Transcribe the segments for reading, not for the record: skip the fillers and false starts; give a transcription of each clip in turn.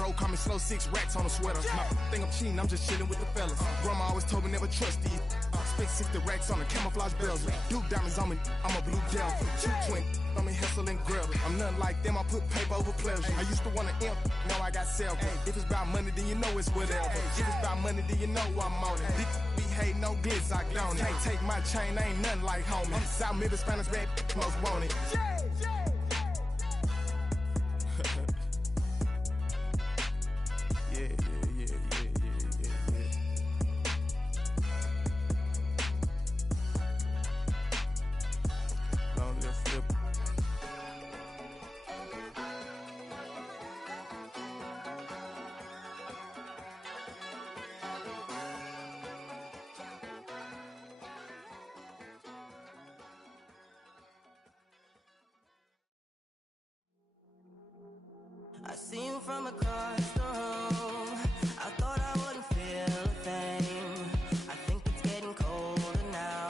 bro, call me slow, 6 racks on a sweater. My think I'm cheating, I'm just chilling with the fellas. Grandma always told me never trust these. Spent 60 racks on a camouflage bells. Duke diamonds on me, I'm a blue devil. 220 on me, hustle and grill. I'm nothing like them, I put paper over pleasure. I used to want to imp, now I got self. If it's about money, then you know it's whatever. If it's about money, then you know I'm on it. Be hating no glitz, I don't it. Can't take my chain, ain't nothing like homie. South Memphis, Spanish rap, most want it. I see you from across the room. I thought I wouldn't feel a thing. I think it's getting colder now.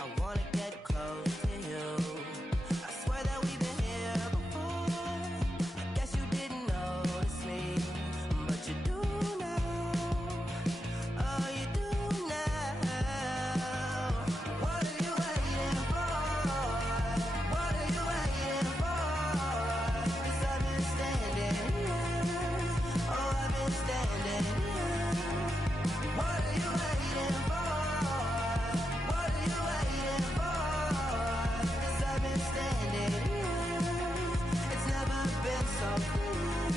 I wanna get close to you. I swear that we've been here before. I guess you didn't notice me, but you do now. Oh, you do now. What are you waiting for? What are you waiting for? 'Cause I've been standing here. Oh, I've been standing here. What are you waiting for? What are you waiting for? 'Cause I've been standing here. It's never been so clear.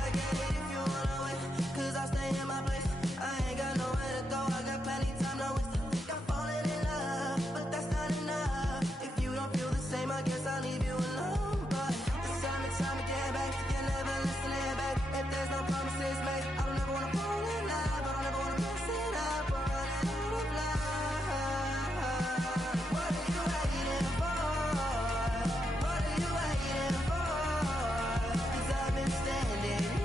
I get it if you wanna wait, 'cause I'll stay in my place. I ain't got nowhere to go, I got plenty time, no waste. I think I'm falling in love, but that's not enough. If you don't feel the same, I guess I'll leave you alone. But it's time and time again, babe, you're never listening, babe. If there's no promises made, I don't ever wanna fall in love. I don't ever wanna mess it up or run out of love. What are you waiting for? What are you waiting for? 'Cause I've been standing here.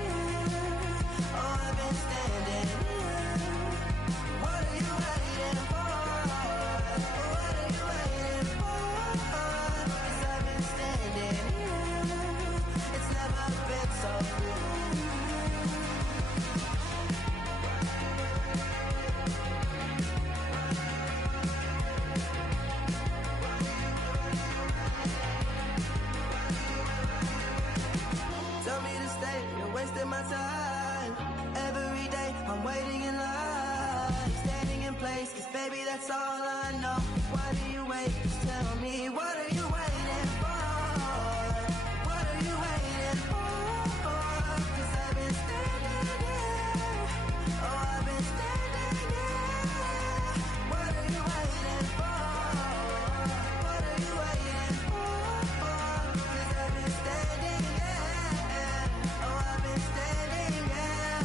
Oh, I've been standing here. What are you waiting for? What are you waiting for? 'Cause I've been standing here. It's never been so clear. Tell me to stay, you're wasting my time. Every day I'm waiting in line, standing in place, 'cause baby that's all I know. Why do you wait? Just tell me, what are you waiting for? What are you waiting for? 'Cause I've been standing here. Oh, I've been standing here. What are you waiting for? What are you waiting for? 'Cause I've been standing here. Oh, I've been standing here.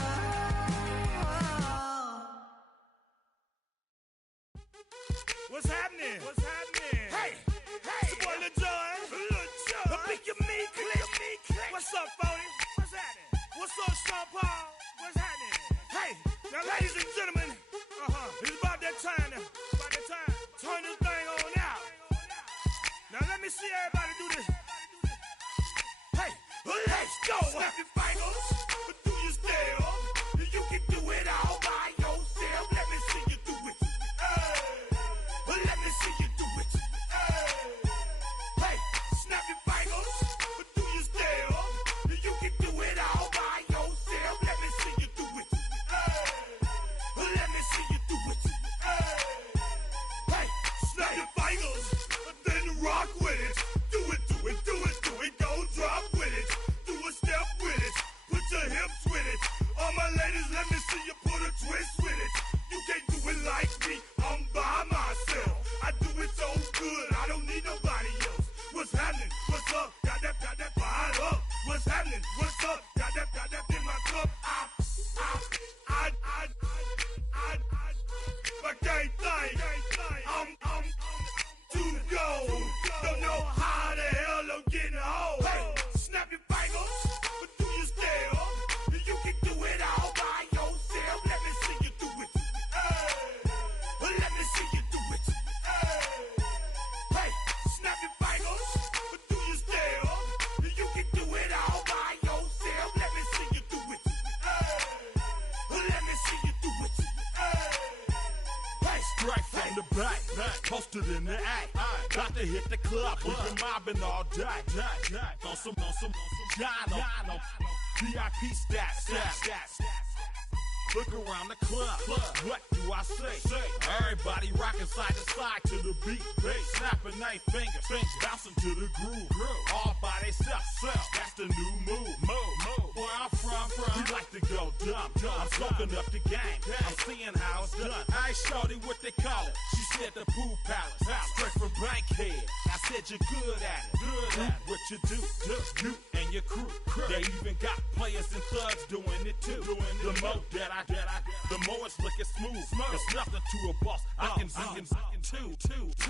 What's happening? What's happening? Hey, hey, it's your boy Lil Jon. Lil Jon. The Pick Your Me Click. What's up, Phony? What's happening? What's up, Sean Paul? What's happening? Hey, now ladies and gentlemen, it's about that time now. About that time. Turn this thing on out. Now let me see everybody do this. Hey, let's go. Snap your fingers, but do your step. You can do it all by yourself. Let me see you do it. Let me see you do it. Hey, snap your fingers, but do your step. You can do it all by yourself. Let me see you do it. Let me see you do it. Hey, snap your fingers, then rock with it. Do it, do it, do it, do it. Go drop with it. Do a step with it. Put night, posted in the act. Got to hit the club, we've been mobbing all day. On some John, VIP stats. Look around the club, what do I say? Everybody rocking side to side to the beat. Snapping their fingers, bouncing to the groove. All by themselves, that's the new move. Where I'm from, we like to go dumb. I'm soaking up the game, I'm seeing how it's done. I ain't shorty what they call it, she said the pool palace. Straight from Bankhead, I said you're good at it. What you do, you and your crew. They even got players and thugs doing it too. The more that the more it's looking smooth. It's nothing to a boss. I can two.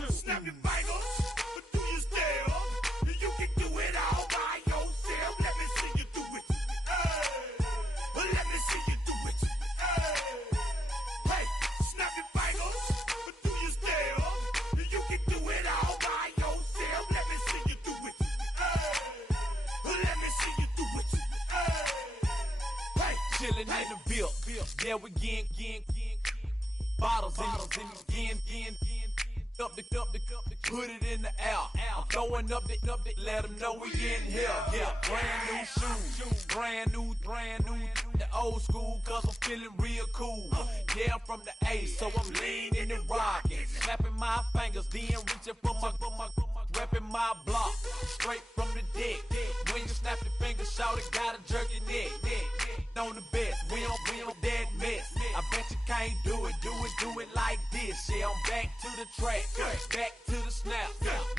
Snap your fingers, but do you still? You can do it all by yourself. Let me see you do it. Let me see you do it. Hey, snap your fingers, but do you still? You can do it all by yourself. Let me see you do it. Let me see you do it. Hey, chillin' in the bill. Yeah, we getting bottles in up the put it in the air. I'm throwing up the let them know we in here. Yeah, brand new shoes, brand new. The old school, cause I'm feeling real cool. Yeah, I'm from the A, so I'm leaning and rocking, snapping my fingers, then reaching for my repping my block, straight from the deck. When you snap your fingers, shout it, gotta jerk your neck. On the best, we don't dead mess. I bet you can't do it like this. Yeah, I'm back to the track, back to the snap.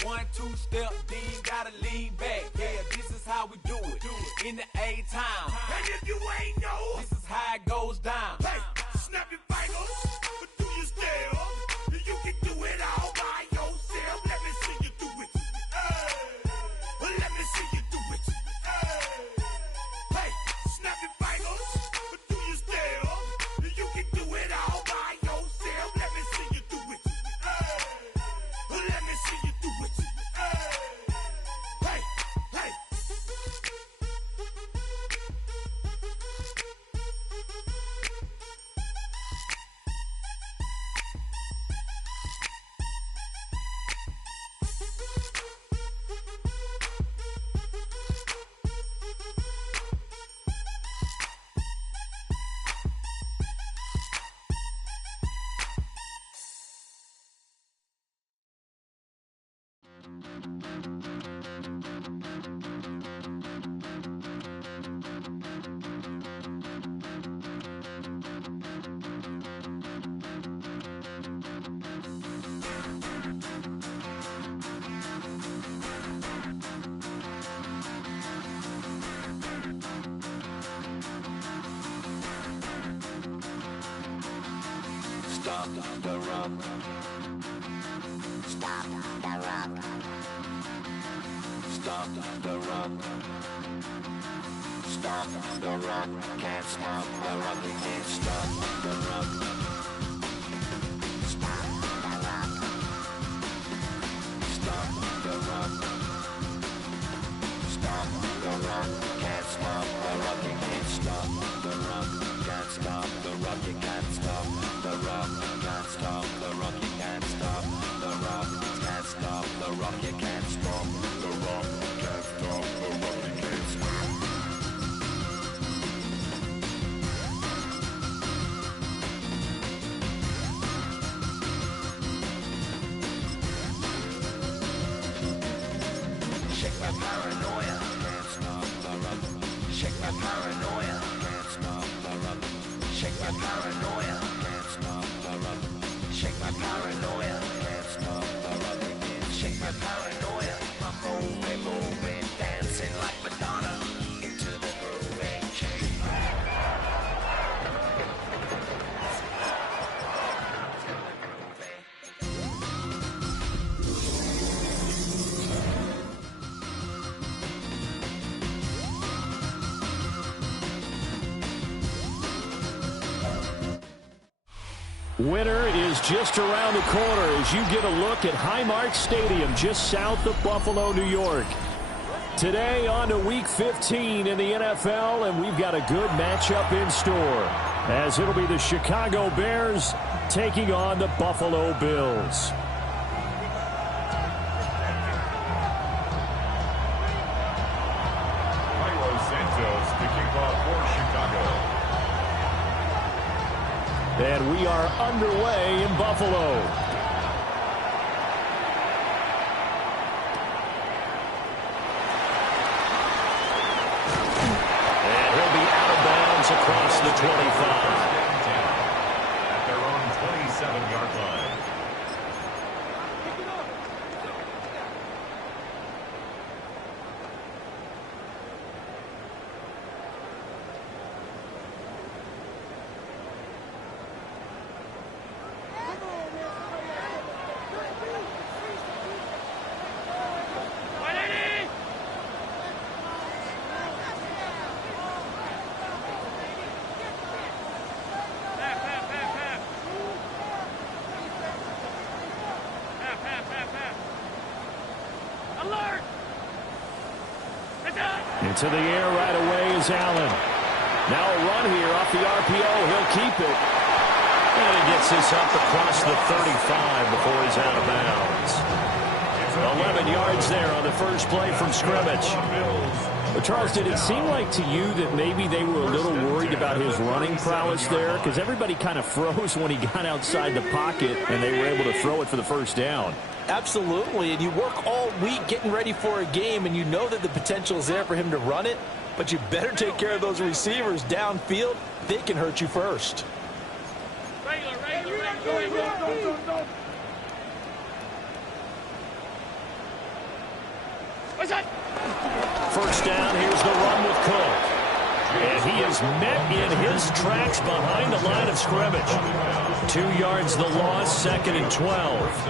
1, 2 step, then gotta lean back. Yeah, this is how we do it in the A-time. and if you ain't know, This is how it goes down. hey, snap your fingers, but do you still? You can do it all by yourself. Let me see you do it. Let me see you do it. Hey, snap your fingers, but do you still? You can do it all by yourself. Let me see you do it. Let me see you do it. Hey. Stop the rock. Stop the rock. Stop the rock. Stop the rock. Can't stop the rock. You can't stop the rock. Stop the rock. Stop the rock. Stop the rock. Can't stop the rock. You can't stop the rock. Can't stop the rock. You can't stop the rock. Can't stop the rock. You can't stop the rock. Can't stop the rock. You can't stop the rock. Can't stop the rock. You can't stop. Shake my paranoia. Can't stop the rock. Shake my paranoia. Can't stop the rock. Shake my paranoia. Can't stop the rock. Shake my paranoia. Can't stop the rock. Shake my paranoia. I'm moving, dancing like Madonna into the groove. Winter is just around the corner as you get a look at Highmark Stadium just south of Buffalo, New York. Today on to Week 15 in the NFL, and we've got a good matchup in store as it'll be the Chicago Bears taking on the Buffalo Bills. Cairo Santos to kick off for Chicago. And we are underway in Buffalo. Across the 25. At their own 27-yard line. Into the air right away is Allen. Now a run here off the RPO. He'll keep it. And he gets this up across the 35 before he's out of bounds. 11 yards there on the first play from scrimmage. But Charles, did it seem like to you that maybe they were a little worried about his running prowess there? Because everybody kind of froze when he got outside the pocket and they were able to throw it for the first down. Absolutely, and you work all week getting ready for a game, and you know that the potential is there for him to run it, but you better take care of those receivers downfield. They can hurt you first. First down, here's the run with Cook. And he is met in his tracks behind the line of scrimmage. 2 yards the loss, 2nd and 12.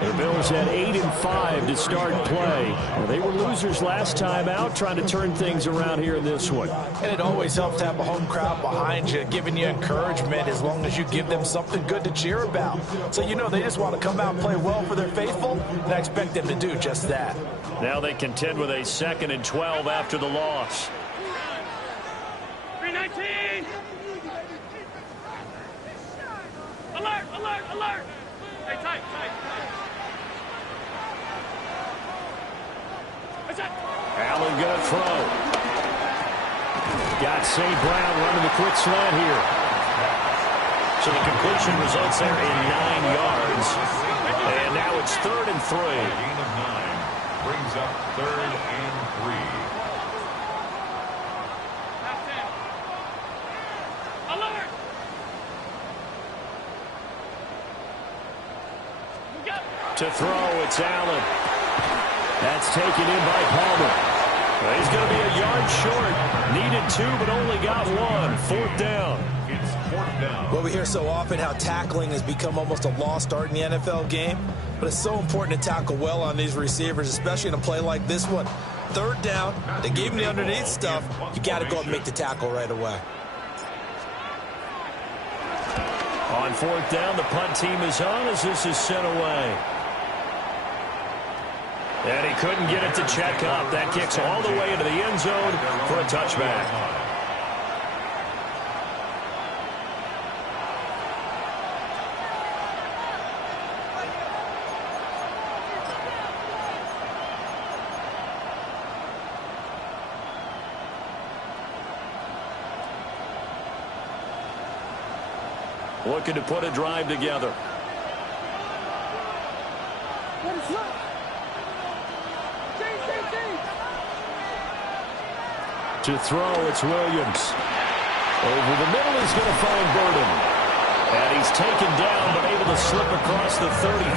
The Bills had 8 and 5 to start play. Well, they were losers last time out, trying to turn things around here in this one. And it always helps to have a home crowd behind you, giving you encouragement as long as you give them something good to cheer about. So you know they just want to come out and play well for their faithful, and I expect them to do just that. Now they contend with a 2nd and 12 after the loss. 319! Alert, alert, alert! Hey, tight, tight, tight. Allen gonna throw. Got St. Brown running the quick slant here. So the completion results there in 9 yards. And now it's 3rd and 3. Gain of 9 brings up 3rd and 3. Alert! To throw, it's Allen. That's taken in by Palmer. Well, he's going to be a yard short. Needed 2, but only got 1. 4th down. It's 4th down. Well, we hear so often how tackling has become almost a lost art in the NFL game, but it's so important to tackle well on these receivers, especially in a play like this one. 3rd down, they gave him the underneath stuff. You got to go and make the tackle right away. On 4th down, the punt team is on as this is sent away. And he couldn't get it to check up. That kicks all the way into the end zone for a touchback. Looking to put a drive together. To throw, it's Williams. Over the middle, he's going to find Burden. And he's taken down, but able to slip across the 35.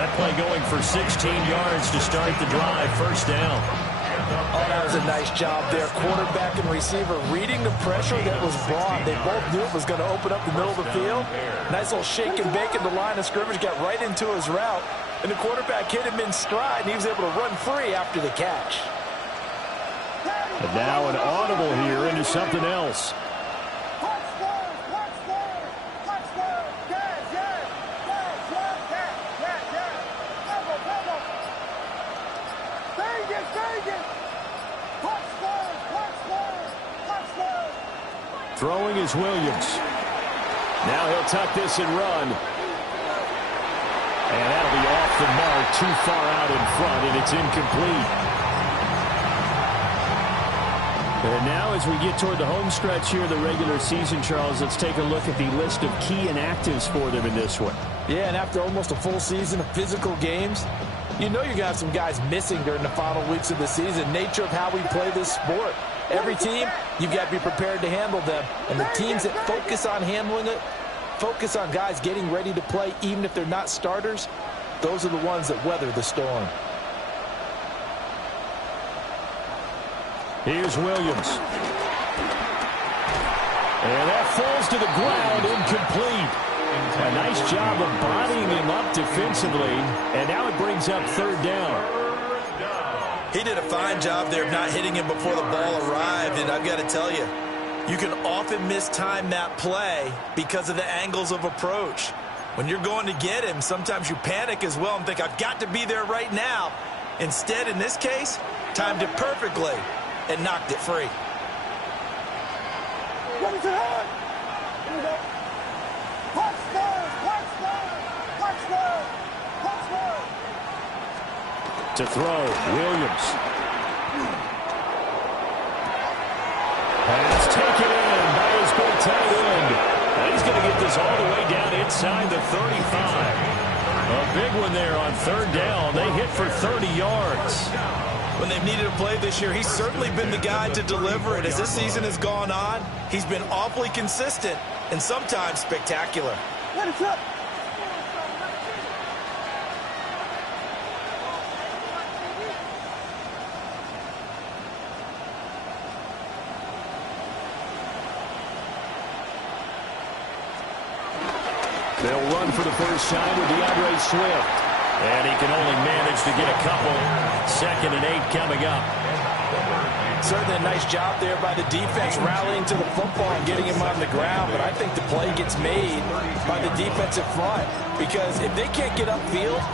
That play going for 16 yards to start the drive. 1st down. Oh, that was a nice job there. Quarterback and receiver reading the pressure that was brought. They both knew it was going to open up the middle of the field. Nice little shake and bake in the line of scrimmage. Got right into his route. And the quarterback hit him in stride, and he was able to run free after the catch. And now an audible here into something else. Throwing is Williams. Now he'll tuck this and run. And that'll be off the mark, too far out in front, and it's incomplete. And now as we get toward the home stretch here of the regular season, Charles, let's take a look at the list of key inactives for them in this one. Yeah, and after almost a full season of physical games, you know you're going to have some guys missing during the final weeks of the season. Nature of how we play this sport. Every team, you've got to be prepared to handle them. And the teams that focus on handling it, focus on guys getting ready to play, even if they're not starters, those are the ones that weather the storm. Here's Williams. And that falls to the ground, incomplete. A nice job of bodying him up defensively, and now it brings up third down. He did a fine job there of not hitting him before the ball arrived, and I've got to tell you, you can often mistime that play because of the angles of approach. When you're going to get him, sometimes you panic as well and think, I've got to be there right now. Instead, in this case, timed it perfectly and knocked it free. To throw, Williams. Pass taken in by his big tight end. And he's going to get this all the way down inside the 35. A big one there on third down. They hit for 30 yards. When they've needed a play this year, he's certainly been the guy to deliver it. As this season has gone on, he's been awfully consistent and sometimes spectacular. Let it up. They'll run for the first time with DeAndre Swift. And he can only manage to get a couple. 2nd and 8 coming up. Certainly a nice job there by the defense rallying to the football and getting him on the ground. But I think the play gets made by the defensive front. Because if they can't get upfield,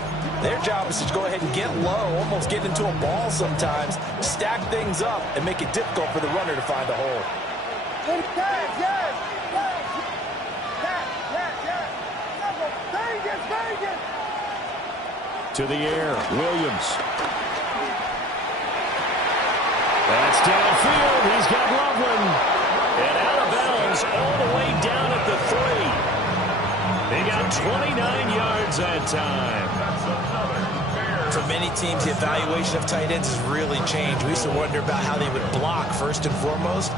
their job is to go ahead and get low, almost get into a ball sometimes, stack things up, and make it difficult for the runner to find a hole. To the air, Williams. That's downfield. He's got Loveland. And out of bounds all the way down at the 3. They got 29 yards that time. For many teams, the evaluation of tight ends has really changed. We used to wonder about how they would block first and foremost.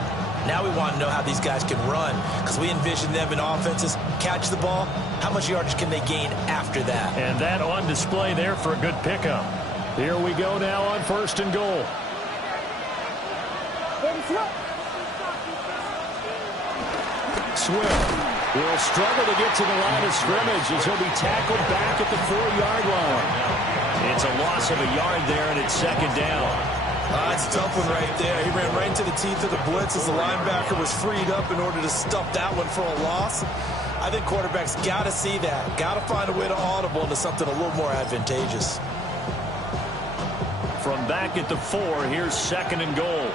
Now we want to know how these guys can run, because we envision them in offenses catch the ball. How much yardage can they gain after that? And that on display there for a good pickup. Here we go now on 1st and goal. Swift will struggle to get to the line of scrimmage as he'll be tackled back at the 4-yard line. It's a loss of a yard there, and it's 2nd down. It's a tough one right there. He ran right into the teeth of the blitz as the linebacker was freed up in order to stop that one for a loss. I think quarterbacks got to see that. Got to find a way to audible into something a little more advantageous. From back at the 4, here's 2nd and goal.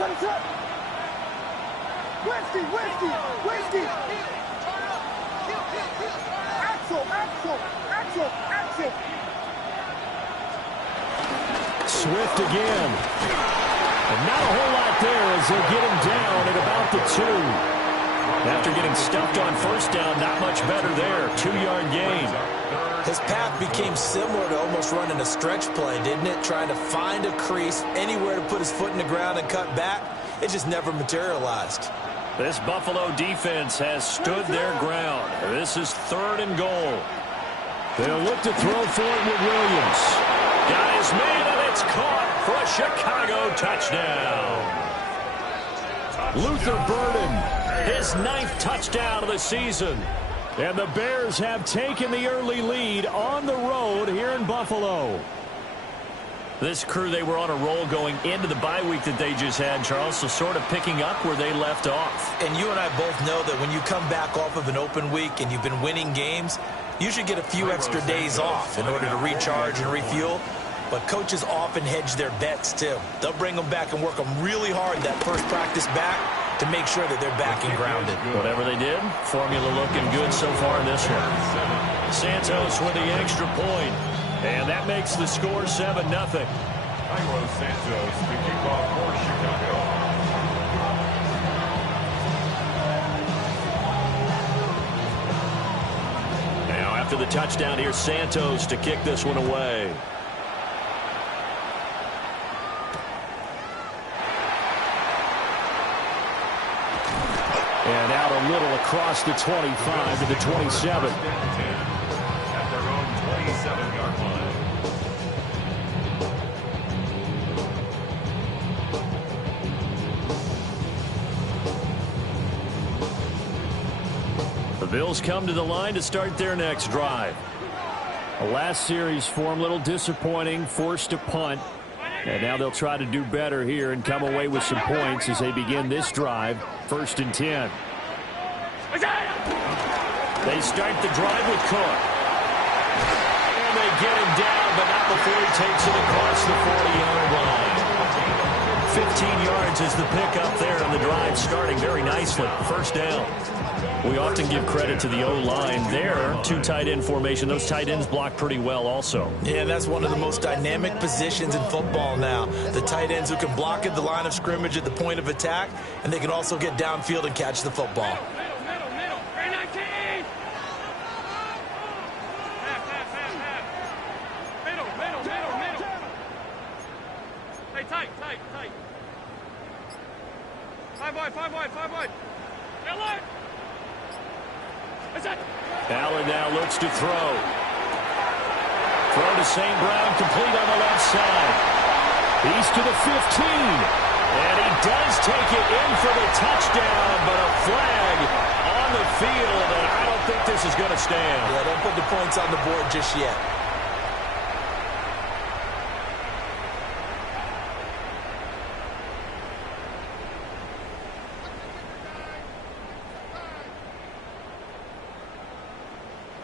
Let it up. Whiskey. Axel. Swift again. And not a whole lot there as they get him down at about the 2. After getting stuffed on 1st down, not much better there. 2-yard gain. His path became similar to almost running a stretch play, didn't it? Trying to find a crease, anywhere to put his foot in the ground and cut back. It just never materialized. This Buffalo defense has stood their ground. This is 3rd and goal. They'll look to throw for it with Williams. Got his man, and it's caught for a Chicago touchdown. Luther Burden, his 9th touchdown of the season. And the Bears have taken the early lead on the road here in Buffalo. This crew, they were on a roll going into the bye week that they just had, Charles, so sort of picking up where they left off. And you and I both know that when you come back off of an open week and you've been winning games, you should get a few extra days off in order to recharge and refuel. But coaches often hedge their bets, too. They'll bring them back and work them really hard that first practice back to make sure that they're back and grounded. Whatever they did, formula looking good so far in this one. Santos with the extra point, and that makes the score 7-0. Cairo Santos, the kickoff for Chicago. Now after the touchdown, here's Santos to kick this one away. And out a little across the 25 to the 27. At their own 27-yard line. The Bills come to the line to start their next drive. The last series form a little disappointing, forced to punt. And now they'll try to do better here and come away with some points as they begin this drive, 1st and 10. They start the drive with Cook. And they get him down, but not before he takes it across the 40-yard line. 15 yards is the pickup there, and the drive starting very nicely. First down. We often give credit to the O-line there. 2 tight end formation. Those tight ends block pretty well also. Yeah, that's one of the most dynamic positions in football now. The tight ends who can block at the line of scrimmage at the point of attack, and they can also get downfield and catch the football. Middle. 319. Middle. Hey, tight. 5 wide. Allen! Allen now looks to throw. Throw to St. Brown, complete on the left side. He's to the 15. And he does take it in for the touchdown, but a flag on the field, and I don't think this is going to stand. Yeah, don't put the points on the board just yet.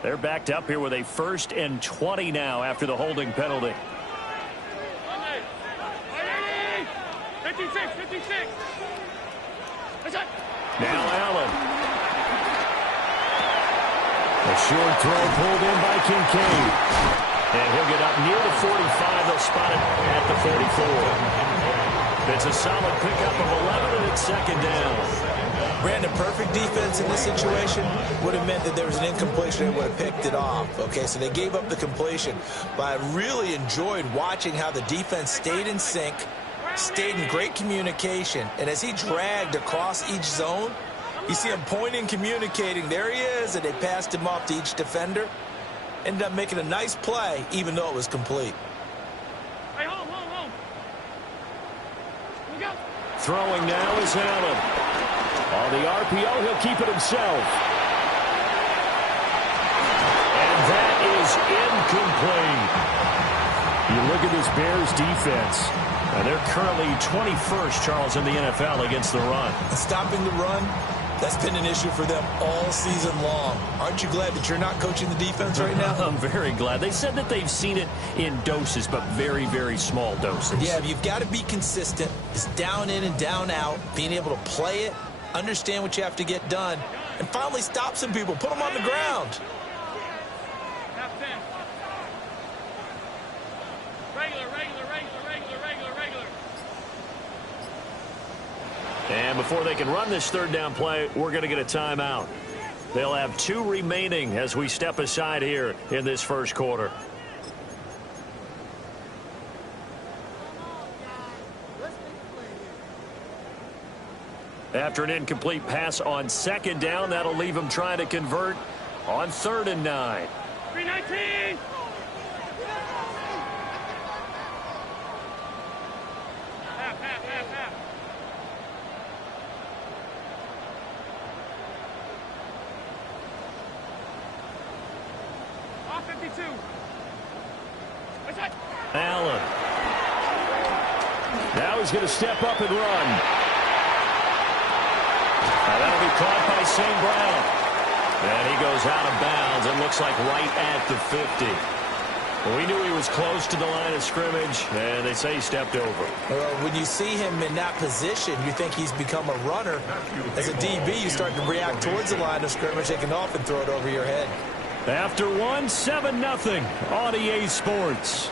They're backed up here with a 1st and 20 now after the holding penalty. 56. Now Allen. A short throw pulled in by Kincaid. And he'll get up near the 45. They'll spot it at the 44. It's a solid pickup of 11, and it's 2nd down. Brandon, perfect defense in this situation would have meant that there was an incompletion and would have picked it off. Okay, so they gave up the completion. But I really enjoyed watching how the defense stayed in sync, stayed in great communication. And as he dragged across each zone, you see him pointing, communicating. There he is, and they passed him off to each defender. Ended up making a nice play, even though it was complete. Hey, home. Look out. Throwing now is Allen. On the RPO, he'll keep it himself. And that is incomplete. You look at this Bears defense, and they're currently 21st, Charles, in the NFL against the run. Stopping the run, that's been an issue for them all season long. Aren't you glad that you're not coaching the defense right now? I'm very glad. They said that they've seen it in doses, but very, very small doses. Yeah, you've got to be consistent. It's down in and down out, being able to play it, understand what you have to get done, and finally stop some people. Put them on the ground. Half 10. Regular. And before they can run this 3rd down play, we're going to get a timeout. They'll have 2 remaining as we step aside here in this 1st quarter. After an incomplete pass on 2nd down, that'll leave them trying to convert on 3rd and 9. 319. Half. Off 52. Allen. Now he's going to step up and run. Now that'll be caught by St. Brown. And he goes out of bounds. It looks like right at the 50. Well, we knew he was close to the line of scrimmage, and they say he stepped over. When you see him in that position, you think he's become a runner. As a DB, you start to react towards the line of scrimmage. They can often throw it over your head. After 7-0 on EA Sports.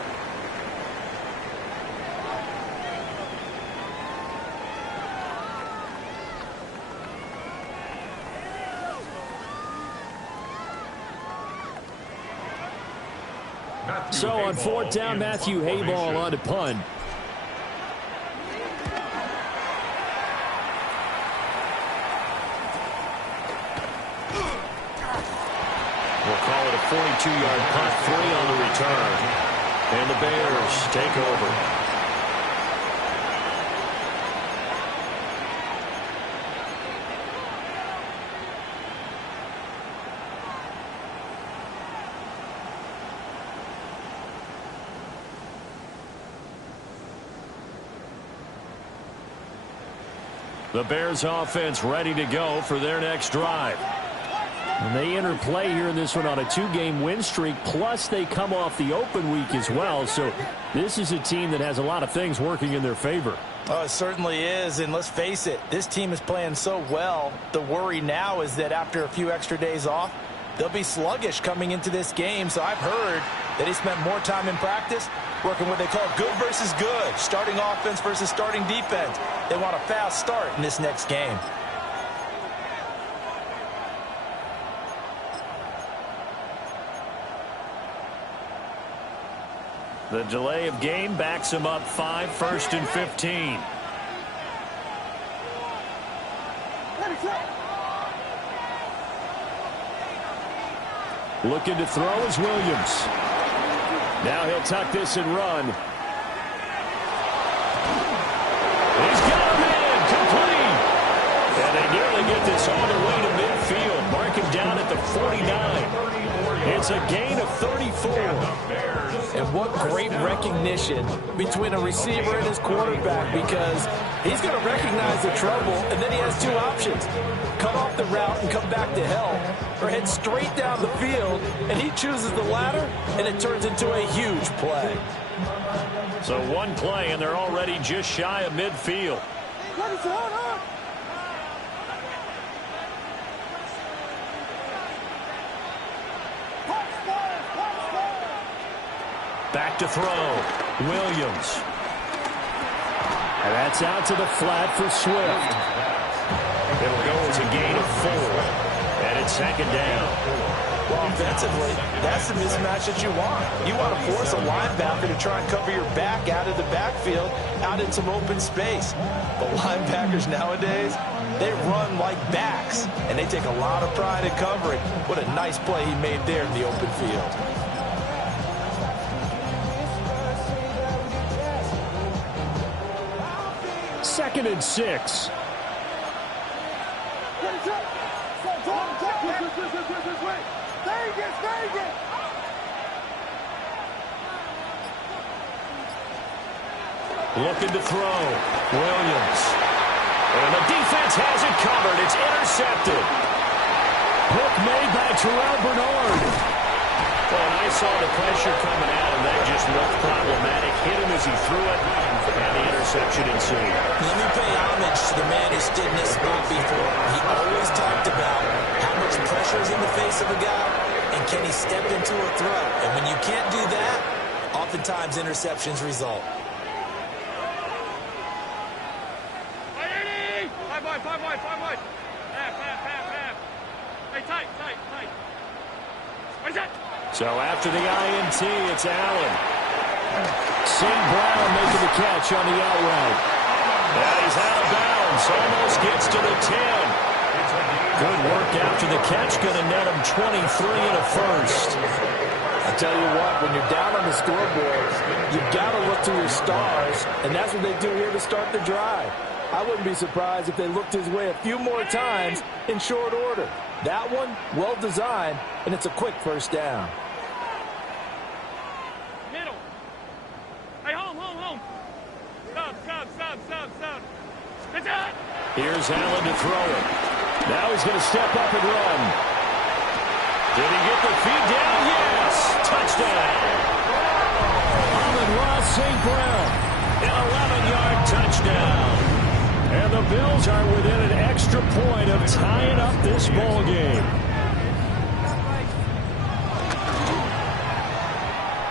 So on 4th down, Matthew Hayball on to punt. We'll call it a 42-yard punt, 3 on the return. And the Bears take over. The Bears offense ready to go for their next drive. And they enter play here in this one on a 2-game win streak, plus they come off the open week as well. So this is a team that has a lot of things working in their favor. Oh, it certainly is, and let's face it, this team is playing so well. The worry now is that after a few extra days off, they'll be sluggish coming into this game. So I've heard that he spent more time in practice working what they call good versus good, starting offense versus starting defense. They want a fast start in this next game. The delay of game backs him up 5, 1st and 15. Looking to throw is Williams. Now he'll tuck this and run. He's got him in, complete. And they nearly get this all the way to midfield. Mark him down at the 49. It's a gain of 34. And what great recognition between a receiver and his quarterback, because he's going to recognize the trouble, and then he has 2 options. Cut off the route and come back to help, or head straight down the field, and he chooses the latter, and it turns into a huge play. So 1 play, and they're already just shy of midfield. Back to throw. Williams. And that's out to the flat for Swift. It'll go as a gain of 4. And it's 2nd down. Well, offensively, that's the mismatch that you want. You want to force a linebacker to try and cover your back out of the backfield, out in some open space. But linebackers nowadays, they run like backs, and they take a lot of pride in covering. What a nice play he made there in the open field. Second and 6. Looking to throw. Williams. And the defense has it covered. It's intercepted. Hook made by Terrell Bernard. Well, and I saw the pressure coming out, and that just looked problematic. Hit him as he threw it, and the interception ensued. Let me pay homage to the man who stood in this spot before. He always talked about how much pressure is in the face of a guy, and can he step into a throw. And when you can't do that, oftentimes interceptions result. Five wide. Half. Hey, tight. What is that? So after the INT, it's Allen. St. Brown making the catch on the out route. And he's out of bounds. Almost gets to the 10. Good work after the catch. Going to net him 23 and a first. I tell you what, when you're down on the scoreboard, you've got to look to your stars, and that's what they do here to start the drive. I wouldn't be surprised if they looked his way a few more times in short order. That one, well designed, and it's a quick first down. Middle. Hey, home. Stop. That's it. Here's Allen to throw it. Now he's going to step up and run. Did he get the feed down? Yes. Touchdown. Amon-Ra St. Brown, an 11-yard touchdown. And the Bills are within an extra point of tying up this ball game.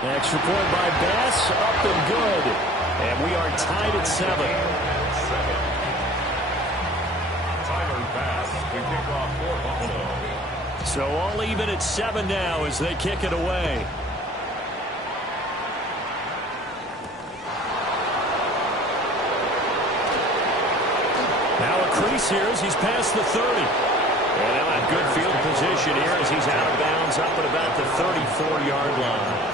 Extra point by Bass, up and good. And we are tied at 7. Tyler Bass to kick off for Buffalo. So all even at 7 now as they kick it away. Now a crease here as he's past the 30. And now in good field position here as he's out of bounds up at about the 34-yard line.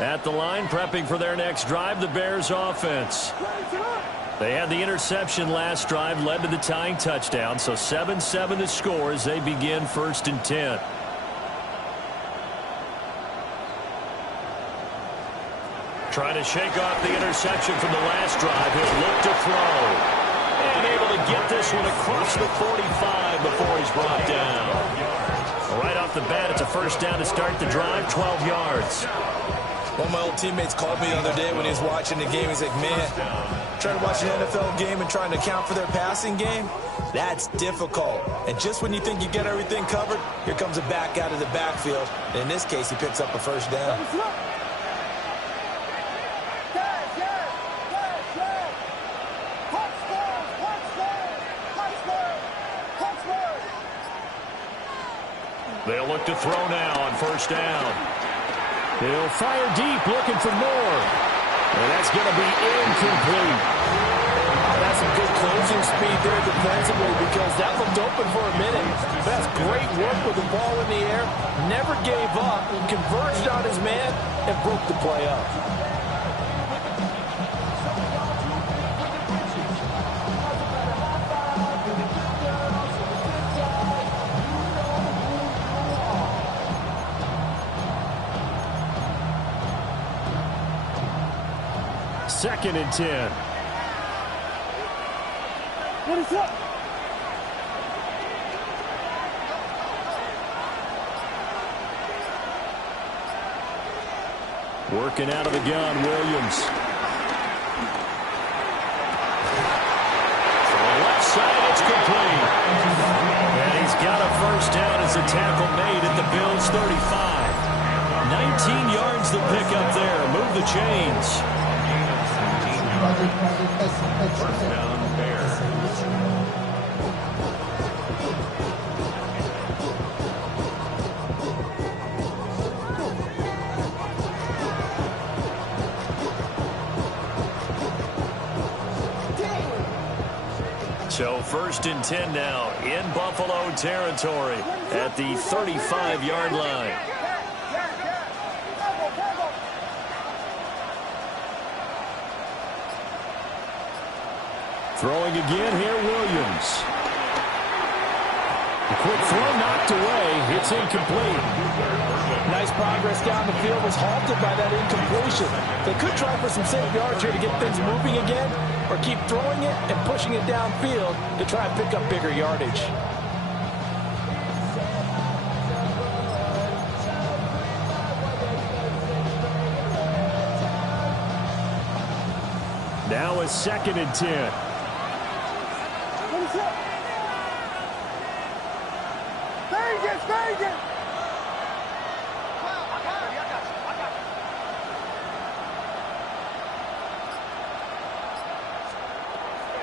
At the line, prepping for their next drive, the Bears offense. They had the interception last drive, led to the tying touchdown, so 7-7 to score as they begin 1st and 10. Trying to shake off the interception from the last drive. He'll look to throw. And able to get this one across the 45 before he's brought down. Right off the bat, it's a first down to start the drive, 12 yards. One of my old teammates called me the other day when he was watching the game. He's like, man, trying to watch an NFL game and trying to account for their passing game, that's difficult. And just when you think you get everything covered, here comes a back out of the backfield. And in this case, he picks up a first down. They'll look to throw now on first down. He'll fire deep, looking for more. And that's going to be incomplete. That's some good closing speed there defensively because that looked open for a minute. That's great work with the ball in the air. Never gave up, converged on his man, and broke the play up. Second and 10. What is up? Working out of the gun, Williams. From the left side, it's complete. And he's got a first down as a tackle made at the Bills' 35. 19 yards to pick up there. Move the chains. First down, Bears. So 1st and 10 now in Buffalo territory at the 35-yard line. Throwing again here, Williams. A quick throw knocked away. It's incomplete. Nice progress down the field was halted by that incompletion. They could try for some safe yards here to get things moving again, or keep throwing it and pushing it downfield to try and pick up bigger yardage. Now a 2nd and 10.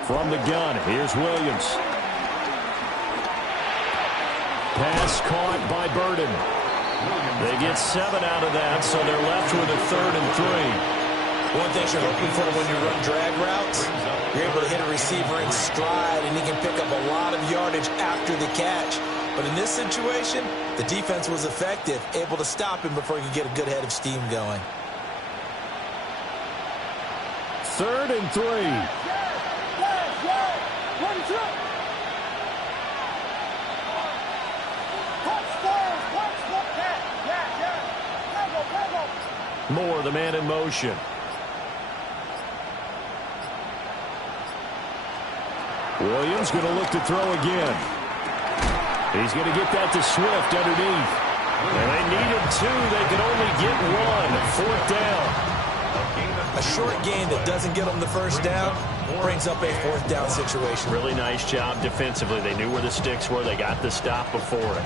From the gun, here's Williams. Pass caught by Burden. They get 7 out of that, so they're left with a 3rd and 3. One thing you're looking for when you run drag routes, you're able to hit a receiver in stride, and he can pick up a lot of yardage after the catch. But in this situation, the defense was effective, able to stop him before he could get a good head of steam going. 3rd and 3. Moore, the man in motion. Williams going to look to throw again. He's going to get that to Swift underneath. And they needed two. They could only get one. 4th down. A short gain that doesn't get them the first down brings up a 4th down situation. Really nice job defensively. They knew where the sticks were. They got the stop before it.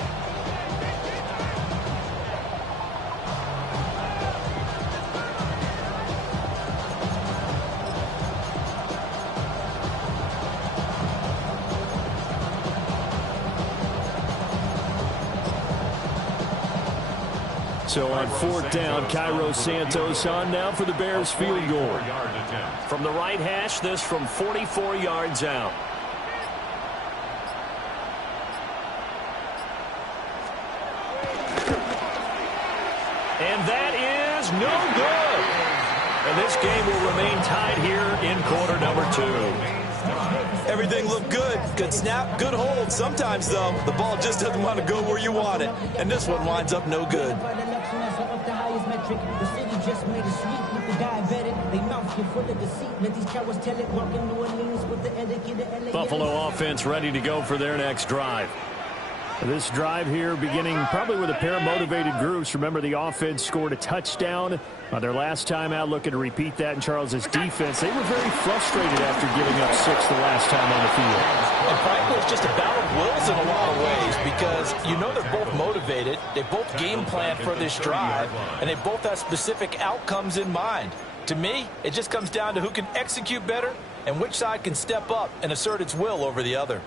So on 4th down, Cairo Santos on now for the Bears field goal. From the right hash, this from 44 yards out. And that is no good. And this game will remain tied here in quarter number 2. Everything looked good. Good snap, good hold. Sometimes, though, the ball just doesn't want to go where you want it. And this one winds up no good. Buffalo offense ready to go for their next drive. This drive here beginning probably with a pair of motivated groups. Remember, the offense scored a touchdown on their last time out, looking to repeat that in Charles's defense. They were very frustrated after giving up 6 the last time on the field. And frankly, it's just a battle of wills in a lot of ways because you know they're both motivated. They both game plan for this drive, and they both have specific outcomes in mind. To me, it just comes down to who can execute better and which side can step up and assert its will over the other.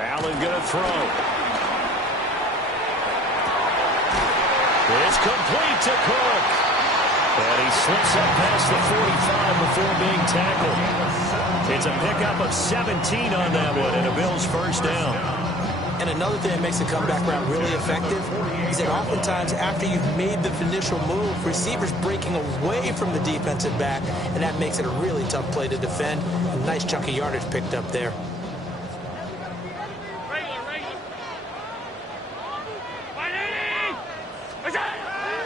Allen going to throw. It's complete to Cook. And he slips up past the 45 before being tackled. It's a pickup of 17 on that one and a Bills first down. And another thing that makes the comeback route really effective is that oftentimes after you've made the initial move, receivers breaking away from the defensive back, and that makes it a really tough play to defend. A nice chunk of yardage picked up there.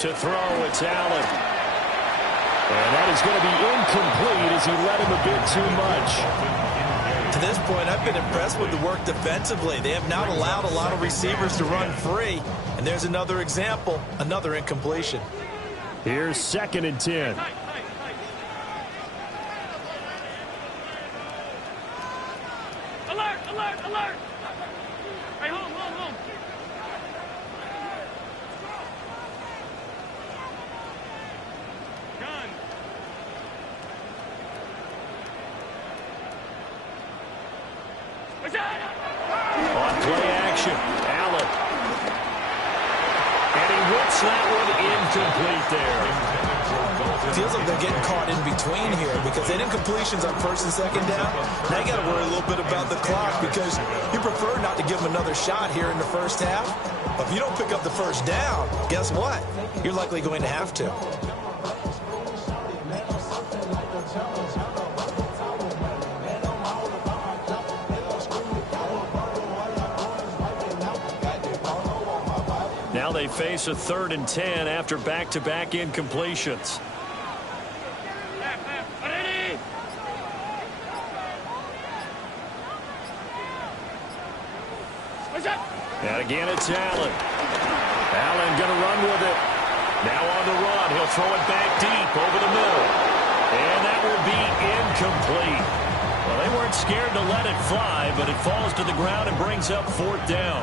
To throw, it's Allen. And that is going to be incomplete as he let him a bit too much. To this point, I've been impressed with the work defensively. They have not allowed a lot of receivers to run free. And there's another example, another incompletion. Here's 2nd and 10. Alert, alert, alert. Hey, home. Gun. On play action, Allen. And he whips that one incomplete there. Feels like they're getting caught in between here because they didn't completions on 1st and 2nd down. Now you got to worry a little bit about the clock because you prefer not to give them another shot here in the first half. But if you don't pick up the first down, guess what? You're likely going to have to. Now they face a 3rd and 10 after back-to-back incompletions. And again, it's Allen. Allen going to run with it. Now on the run. He'll throw it back deep over the middle. And that will be incomplete. Well, they weren't scared to let it fly, but it falls to the ground and brings up 4th down.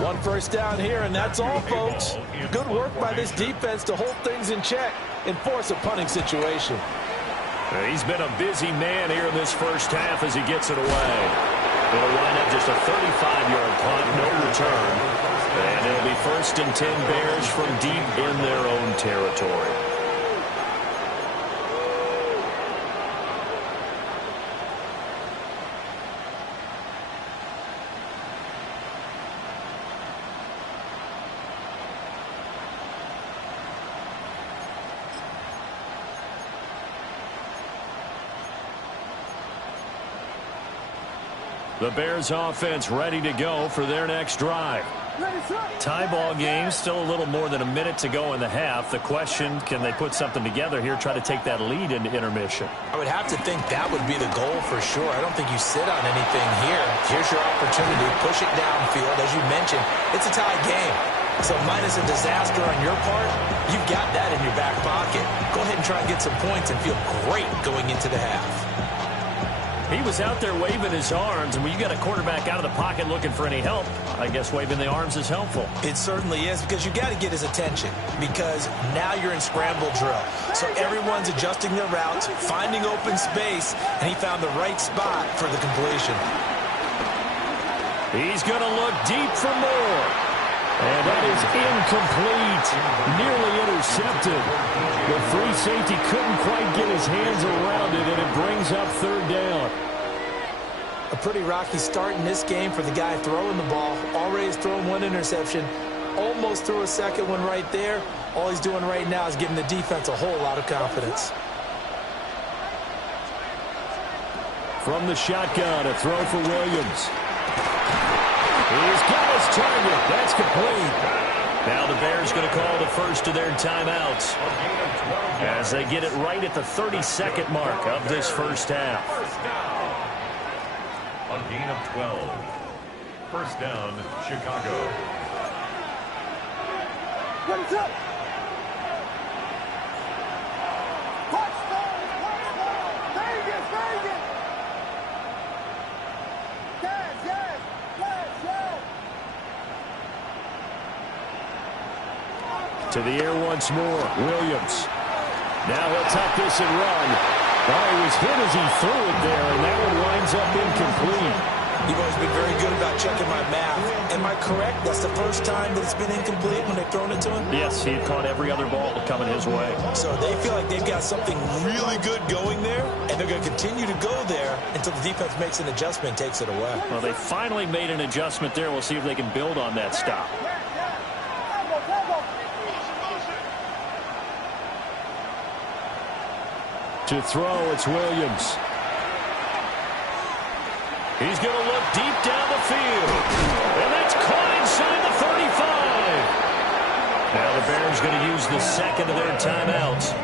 One first down here, and that's all, folks. Good work by this defense to hold things in check and force a punting situation. He's been a busy man here in this first half as he gets it away. It'll wind up just a 35-yard punt, no return. And it'll be 1st and 10 Bears from deep in their own territory. The Bears offense ready to go for their next drive. Tie ball game, still a little more than a minute to go in the half. The question, can they put something together here, try to take that lead into intermission? I would have to think that would be the goal for sure. I don't think you sit on anything here. Here's your opportunity. Push it downfield. As you mentioned, it's a tie game. So minus a disaster on your part, you've got that in your back pocket. Go ahead and try and get some points and feel great going into the half. He was out there waving his arms, and when you got a quarterback out of the pocket looking for any help, I guess waving the arms is helpful. It certainly is, because you got to get his attention, because now you're in scramble drill. So everyone's adjusting their routes, finding open space, and he found the right spot for the completion. He's going to look deep for more. And that is incomplete, nearly intercepted. The free safety couldn't quite get his hands around it, and it brings up 3rd down. A pretty rocky start in this game for the guy throwing the ball. Already has thrown 1 interception, almost threw a second one right there. All he's doing right now is giving the defense a whole lot of confidence. From the shotgun, a throw for Williams. He's got his target. That's complete. Now the Bears going to call the first of their timeouts as they get it right at the 32nd mark of this first half. A gain of 12. First down, Chicago. What's up? To the air once more, Williams. Now he'll tuck this and run. Oh, he was hit as he threw it there, and that one winds up incomplete. You've always been very good about checking my math. Am I correct? That's the first time that it's been incomplete when they've thrown it to him? Yes, he had caught every other ball coming his way. So they feel like they've got something really good going there, and they're going to continue to go there until the defense makes an adjustment and takes it away. Well, they finally made an adjustment there. We'll see if they can build on that stop. To throw, it's Williams. He's going to look deep down the field. And that's caught inside the 35. Now the Bears going to use the second of their timeouts,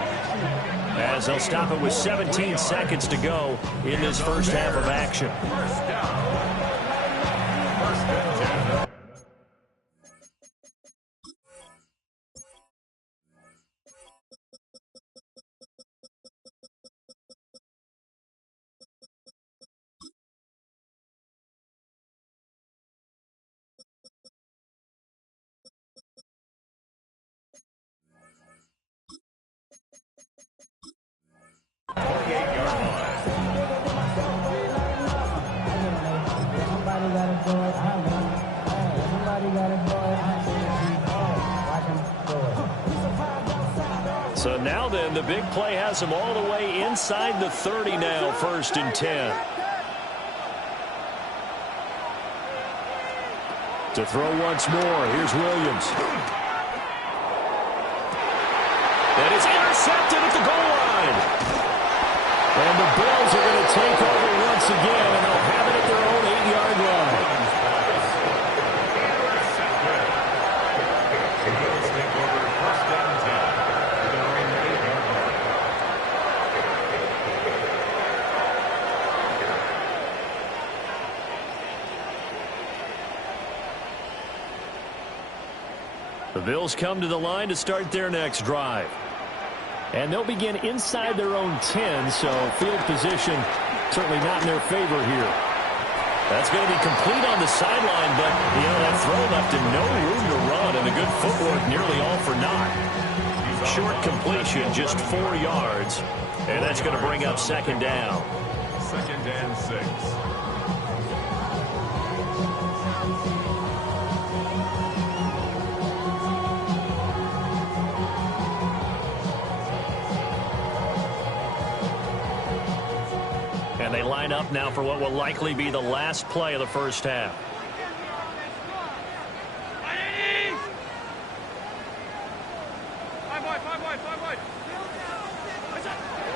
as they'll stop it with 17 seconds to go in this first half of action. First down. First and 10. So now then, the big play has them all the way inside the 30 now, 1st and 10. To throw once more, here's Williams. That is intercepted at the goal line. And the Bills are going to take over once again, and they'll have it at their own 8-yard line. Bills take over 1st and 10 to their own 8-yard line. The Bills come to the line to start their next drive. And they'll begin inside their own 10, so field position certainly not in their favor here. That's going to be complete on the sideline, but, that throw left him no room to run, and the good footwork nearly all for naught. Short completion, just 4 yards, and that's going to bring up 2nd down. 2nd and 6. they line up now for what will likely be the last play of the first half.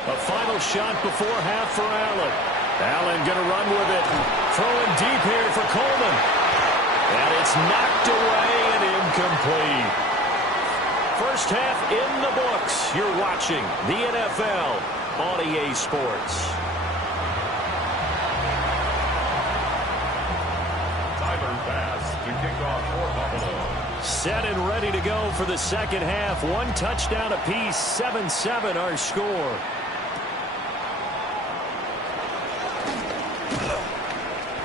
A final shot before half for Allen. Allen going to run with it. Throwing deep here for Coleman. And it's knocked away and incomplete. First half in the books. You're watching the NFL on EA Sports. Tyler Bass to kick off for Buffalo. Set and ready to go for the second half. One touchdown apiece. 7-7 our score.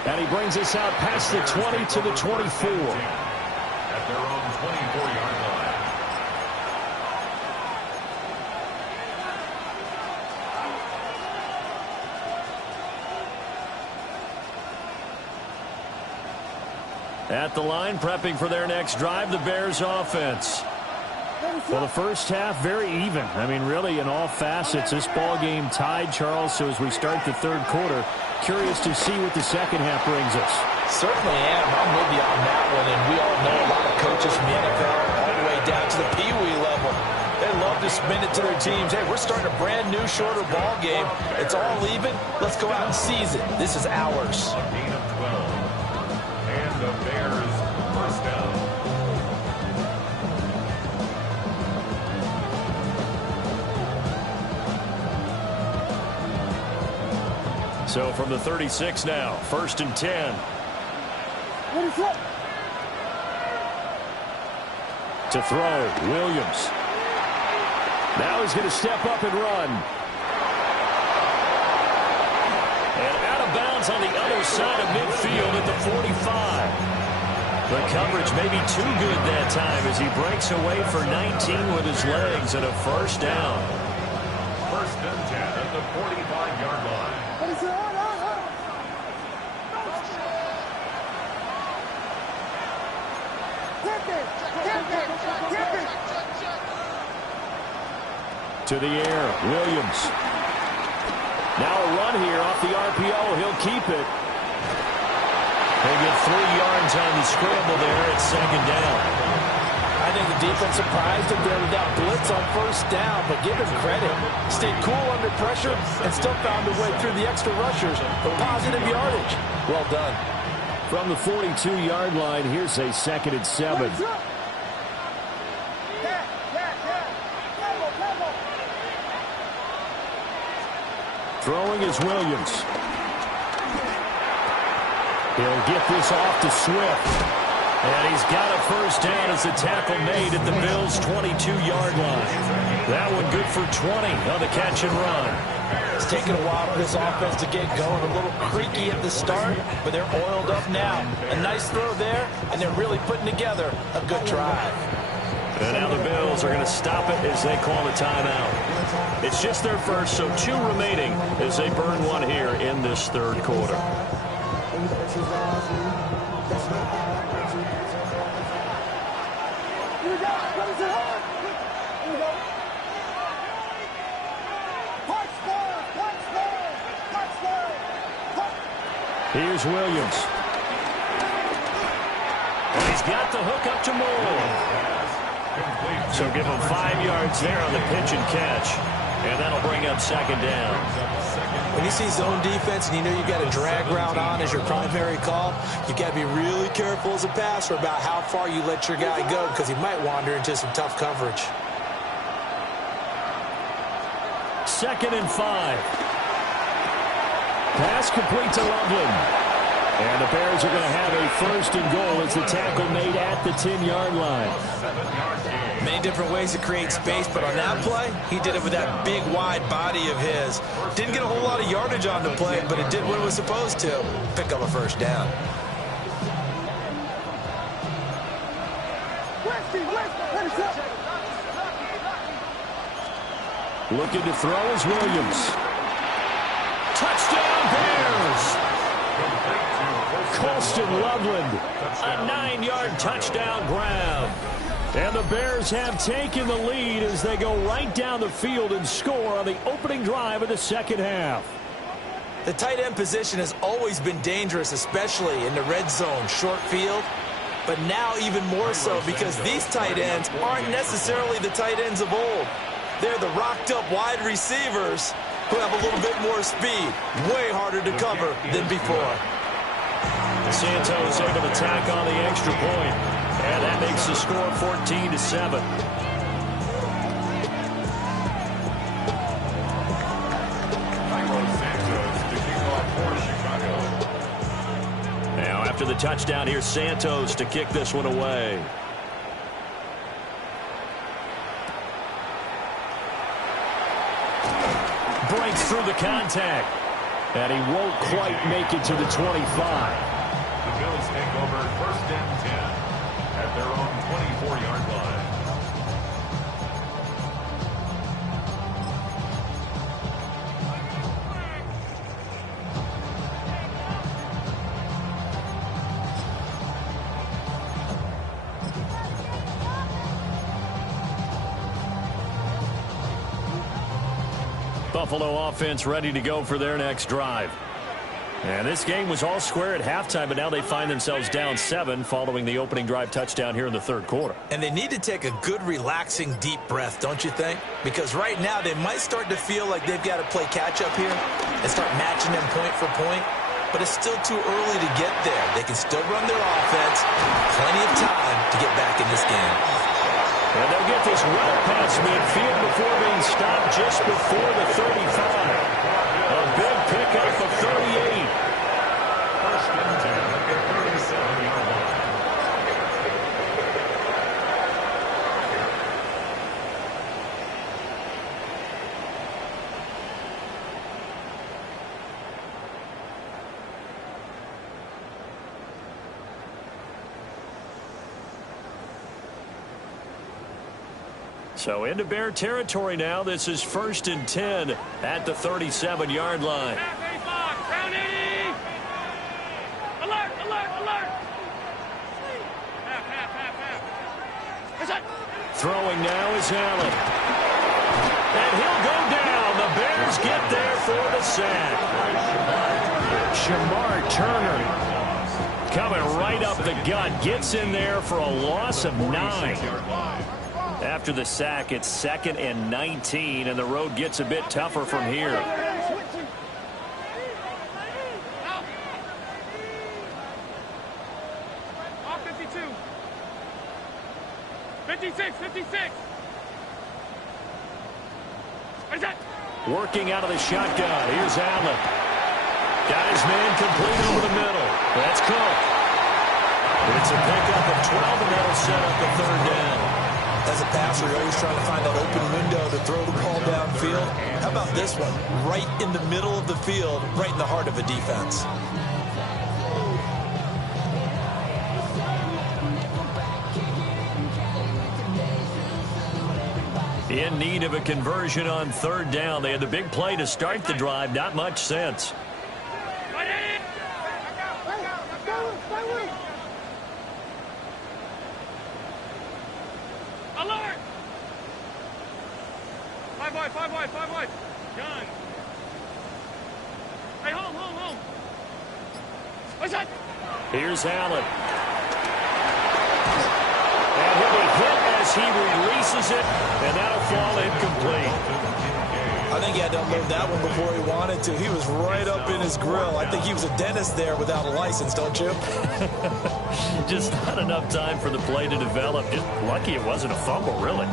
And he brings us out past the 20 to the 24. At their own 24-yard line. At the line, prepping for their next drive, the Bears offense. Well, the first half, very even. I mean, really, in all facets, this ball game tied, Charles. So as we start the third quarter, curious to see what the second half brings us. Certainly am. I'm with you on that one. And we all know a lot of coaches from the NFL all the way down to the Pee-wee level. They love to spin it to their teams. Hey, we're starting a brand new, shorter ball game. It's all even. Let's go out and seize it. This is ours. A gain of 12. And the Bears first down. So from the 36 now, 1st and 10. To throw, Williams. Now he's going to step up and run. And out of bounds on the other side of midfield at the 45. The coverage may be too good that time as he breaks away for 19 with his legs and a first down. 1st and 10 at the 45-yard line. To the air, Williams. Now a run here off the RPO. He'll keep it. They get 3 yards on the scramble there at second down. I think the defense surprised him there with that blitz on first down, but give him credit. Stayed cool under pressure and still found a way through the extra rushers for positive yardage. Well done. From the 42-yard line, here's a 2nd and 7. Throwing is Williams. He'll get this off to Swift. And he's got a first down as the tackle made at the Bills' 22-yard line. That one good for 20 on the catch and run. It's taken a while for this offense to get going. A little creaky at the start, but they're oiled up now. A nice throw there, and they're really putting together a good drive. And now the Bills are going to stop it as they call the timeout. It's just their first, so 2 remaining as they burn one here in this third quarter. Here's Williams. And he's got the hook up to Moore. So give him 5 yards there on the pitch and catch. And that'll bring up second down. When you see zone defense and you know you got a drag route on as your primary call, you got to be really careful as a passer about how far you let your guy go because he might wander into some tough coverage. 2nd and 5. Pass complete to Loveland. And the Bears are going to have a 1st and goal as the tackle made at the 10-yard line. Many different ways to create space, but on that play, he did it with that big, wide body of his. Didn't get a whole lot of yardage on the play, but it did what it was supposed to. Pick up a first down. Looking to throw is Williams. Touchdown, Bears! Colston Loveland, a 9-yard touchdown grab. And the Bears have taken the lead as they go right down the field and score on the opening drive of the second half. The tight end position has always been dangerous, especially in the red zone, short field. But now even more so because these tight ends aren't necessarily the tight ends of old. They're the rocked-up wide receivers who have a little bit more speed. Way harder to cover than before. Santos able to tack on the extra point. And that makes the score 14-7. Now after the touchdown, here's Santos to kick this one away. Breaks through the contact. And he won't quite make it to the 25. The Bills take over 1st and 10 at their own 24-yard line. Buffalo offense ready to go for their next drive. And this game was all square at halftime, but now they find themselves down 7 following the opening drive touchdown here in the third quarter. And they need to take a good, relaxing, deep breath, don't you think? Because right now they might start to feel like they've got to play catch-up here and start matching them point for point. But it's still too early to get there. They can still run their offense. Plenty of time to get back in this game. And they'll get this well past midfield before being stopped just before the 35. A big pickup of 38. 1st and 10 at the 37-yard line. So into Bear territory now. This is 1st and 10 at the 37-yard line. Round 80. Alert, alert, alert. Half. Throwing now is Allen. And he'll go down. The Bears get there for the sack. Shamar Turner coming right up the gut. Gets in there for a loss of 9. After the sack, it's 2nd and 19, and the road gets a bit tougher from here. Off 52. 56. Working out of the shotgun. Here's Allen. Got his man complete over the middle. That's Cook. It's a pickup of 12, and that'll set up the 3rd down. As a passer, you're always trying to find that open window to throw the ball downfield. How about this one? Right in the middle of the field, right in the heart of a defense. In need of a conversion on 3rd down. They had the big play to start the drive. Not much sense. Alert! 5 wide. Gun. Hey, home. What's that? Here's Allen. And he'll be hit as he releases it, and that'll fall incomplete. I think he had to unload that one before he wanted to. He was right up in his grill. I think he was a dentist there without a license, don't you? Just not enough time for the play to develop. Just lucky it wasn't a fumble, really.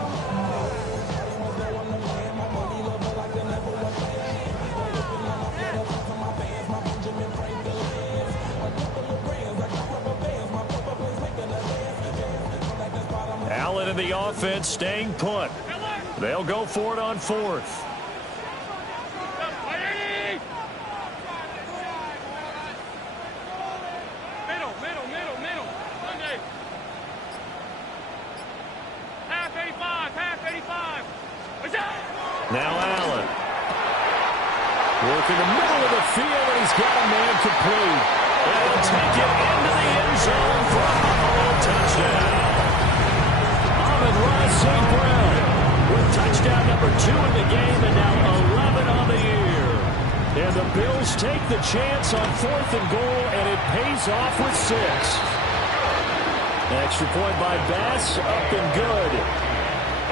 Allen and the offense staying put. They'll go for it on 4th. Middle. Monday. Half 85. What's that? Now Allen. Working the middle of the field, and he's got a man complete. And he'll take it into the end zone for a Buffalo touchdown. Amon-Ra St. Brown with touchdown number 2 in the game, and now 11 on the year. And And the Bills take the chance on 4th and goal, and it pays off with 6. Extra point by Bass, up and good.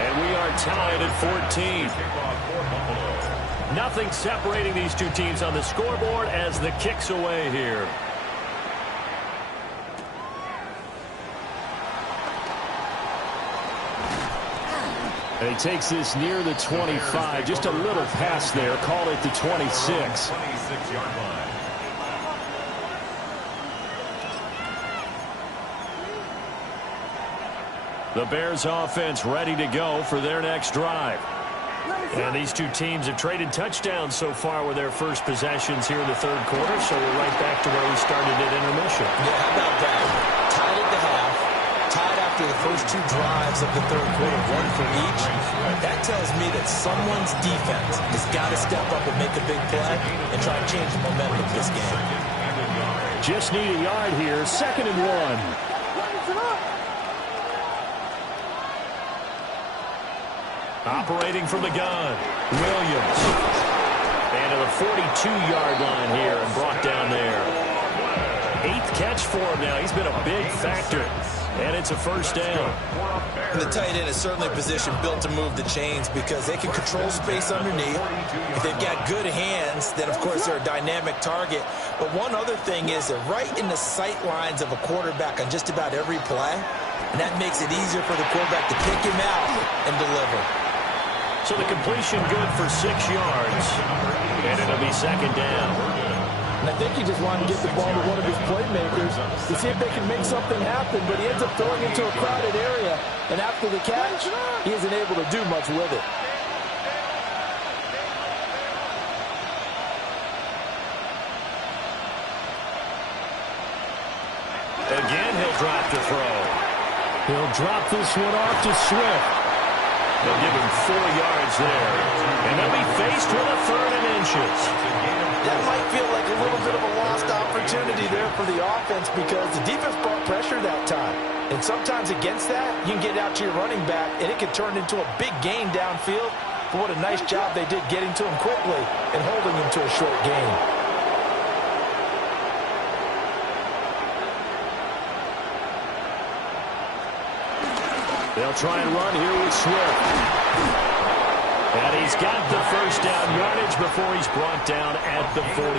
And we are tied at 14. Nothing separating these two teams on the scoreboard as the kick's away here. And he takes this near the 25. Just a little pass there. Call it the 26. 26-yard line. The Bears offense ready to go for their next drive. And these two teams have traded touchdowns so far with their first possessions here in the third quarter, so we're right back to where we started at intermission. Yeah, how about that? Tied at the half, tied after the first 2 drives of the third quarter, 1 for each. That tells me that someone's defense has got to step up and make a big play and try and change the momentum of this game. Just need a yard here, 2nd and 1. Operating from the gun, Williams. And to the 42-yard line here and brought down there. 8th catch for him now. He's been a big factor. And it's a first down. And the tight end is certainly a position built to move the chains because they can control space underneath. If they've got good hands, then, of course, they're a dynamic target. But one other thing is they're right in the sight lines of a quarterback on just about every play. And that makes it easier for the quarterback to pick him out and deliver. So the completion good for 6 yards. And it'll be 2nd down. And I think he just wanted to get the ball to one of his playmakers to see if they can make something happen, but he ends up throwing into a crowded area. And after the catch, he isn't able to do much with it. Again, he'll drop to throw. He'll drop this one off to Swift. They'll give him 4 yards there. And they'll be faced with a 3rd and inches. That might feel like a little bit of a lost opportunity there for the offense because the defense brought pressure that time. And sometimes against that, you can get out to your running back, and it can turn into a big gain downfield. But what a nice job they did getting to him quickly and holding him to a short gain. They'll try and run here with Swift. And he's got the first down yardage before he's brought down at the 42.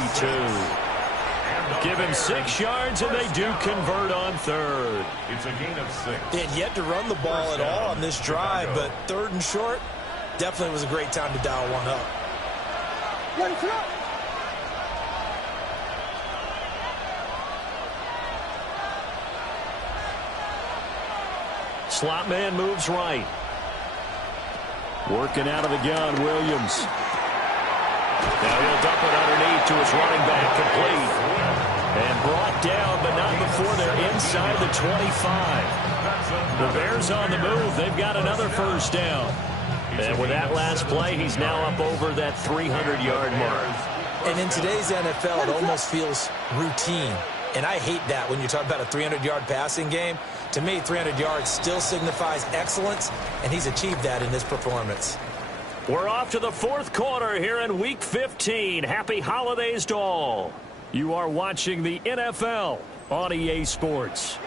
Give him 6 yards, and they do convert on 3rd. It's a gain of 6. They had yet to run the ball at all on this drive, but 3rd and short definitely was a great time to dial one up. Slot man moves right. Working out of the gun, Williams. Now he'll dump it underneath to his running back, complete. And brought down, but not before they're inside the 25. The Bears on the move. They've got another first down. And with that last play, he's now up over that 300-yard mark. And in today's NFL, it almost feels routine. And I hate that when you talk about a 300-yard passing game. To me, 300 yards still signifies excellence, and he's achieved that in this performance. We're off to the 4th quarter here in Week 15. Happy holidays to all. You are watching the NFL on EA Sports.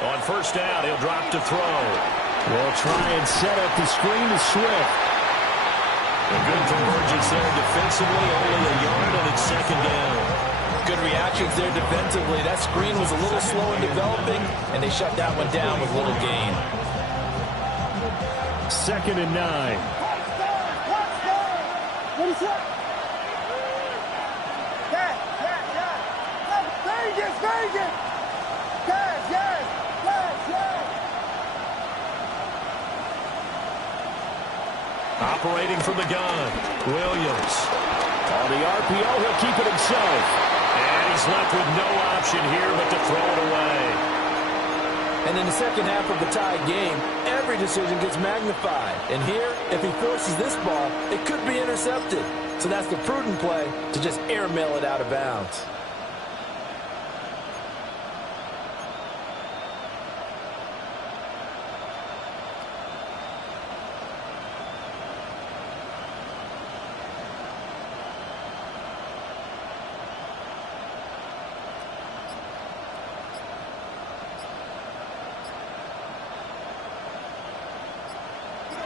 On first down, he'll drop to throw. We'll try and set up the screen to Swift. A good convergence there defensively, only a yard, and it's 2nd down. Good reactions there defensively. That screen was a little slow in developing, and they shut that one down with little gain. 2nd and 9. Operating from the gun, Williams. On the RPO, he'll keep it himself. And he's left with no option here but to throw it away. And in the second half of the tied game, every decision gets magnified. And here, if he forces this ball, it could be intercepted. So that's the prudent play to just airmail it out of bounds.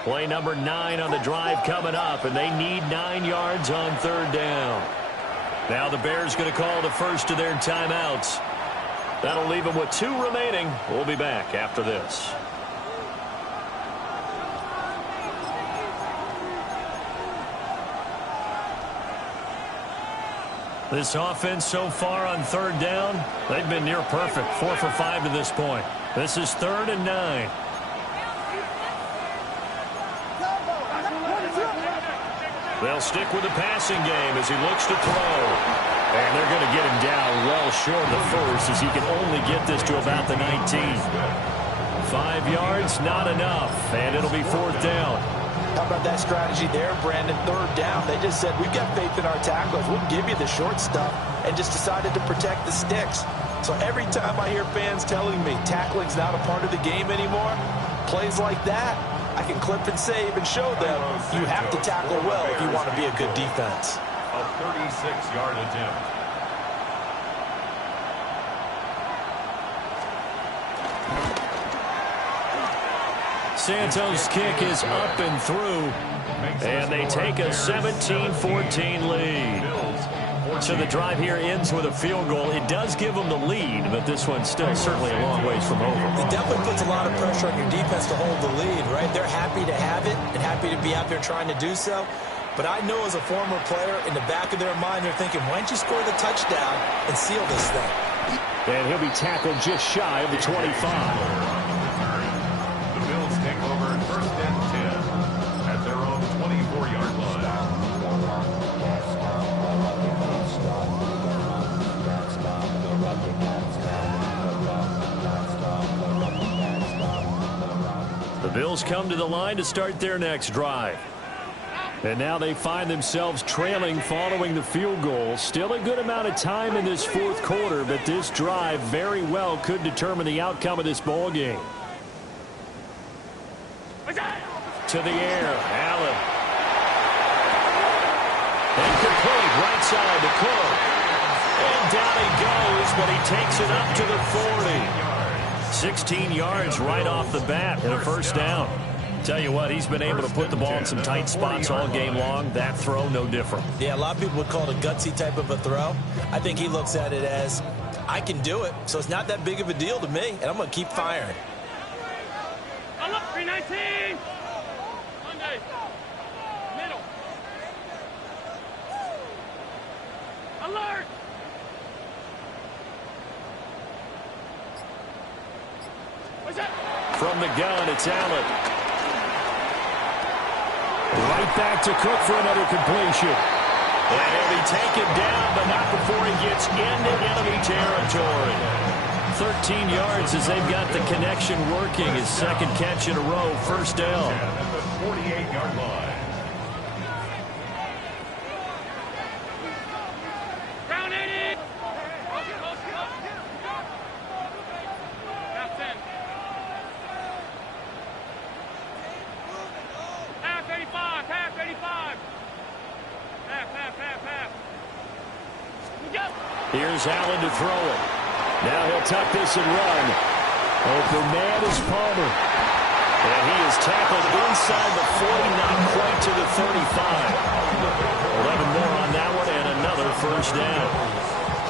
Play number 9 on the drive coming up, and they need 9 yards on 3rd down. Now the Bears going to call the first of their timeouts. That'll leave them with 2 remaining. We'll be back after this. This offense so far on 3rd down, they've been near perfect. 4 for 5 to this point. This is 3rd and 9. They'll stick with the passing game as he looks to throw. And they're going to get him down well short of the first as he can only get this to about the 19. 5 yards, not enough. And it'll be 4th down. How about that strategy there, Brandon? 3rd down. They just said, we've got faith in our tacklers. We'll give you the short stuff, and just decided to protect the sticks. So every time I hear fans telling me tackling's not a part of the game anymore, plays like that, I can clip and save and show them you have to tackle well if you want to be a good defense. A 36-yard attempt. Santos' kick is up and through, and they take a 17-14 lead. So the drive here ends with a field goal. It does give them the lead, but this one's still certainly a long ways from over. It definitely puts a lot of pressure on your defense to hold the lead, right? They're happy to have it and happy to be out there trying to do so. But I know as a former player, in the back of their mind, they're thinking, why don't you score the touchdown and seal this thing? And he'll be tackled just shy of the 25. The Bills take over 1st and 10 at their own 24-yard line. The Bills come to the line to start their next drive. And now they find themselves trailing following the field goal. Still a good amount of time in this 4th quarter, but this drive very well could determine the outcome of this ball game. To the air, Allen. And complete right side to Cook. And down he goes, but he takes it up to the 40. 16 yards right off the bat and a 1st down. Tell you what, he's been able to put the ball in some tight spots all game long. That throw, no different. Yeah, a lot of people would call it a gutsy type of a throw. I think he looks at it as, I can do it, so it's not that big of a deal to me, and I'm going to keep firing. 319! Monday. Middle. Alert! From the gun, it's Allen. Right back to Cook for another completion. And he'll be taken down, but not before he gets into enemy territory. 13 yards as they've got the connection working. His 2nd catch in a row, 1st down. At the 48-yard line. Here's Allen to throw it. Now he'll tuck this and run. Open man is Palmer. And he is tackled inside the 40, not quite to the 35. 11 more on that one and another 1st down.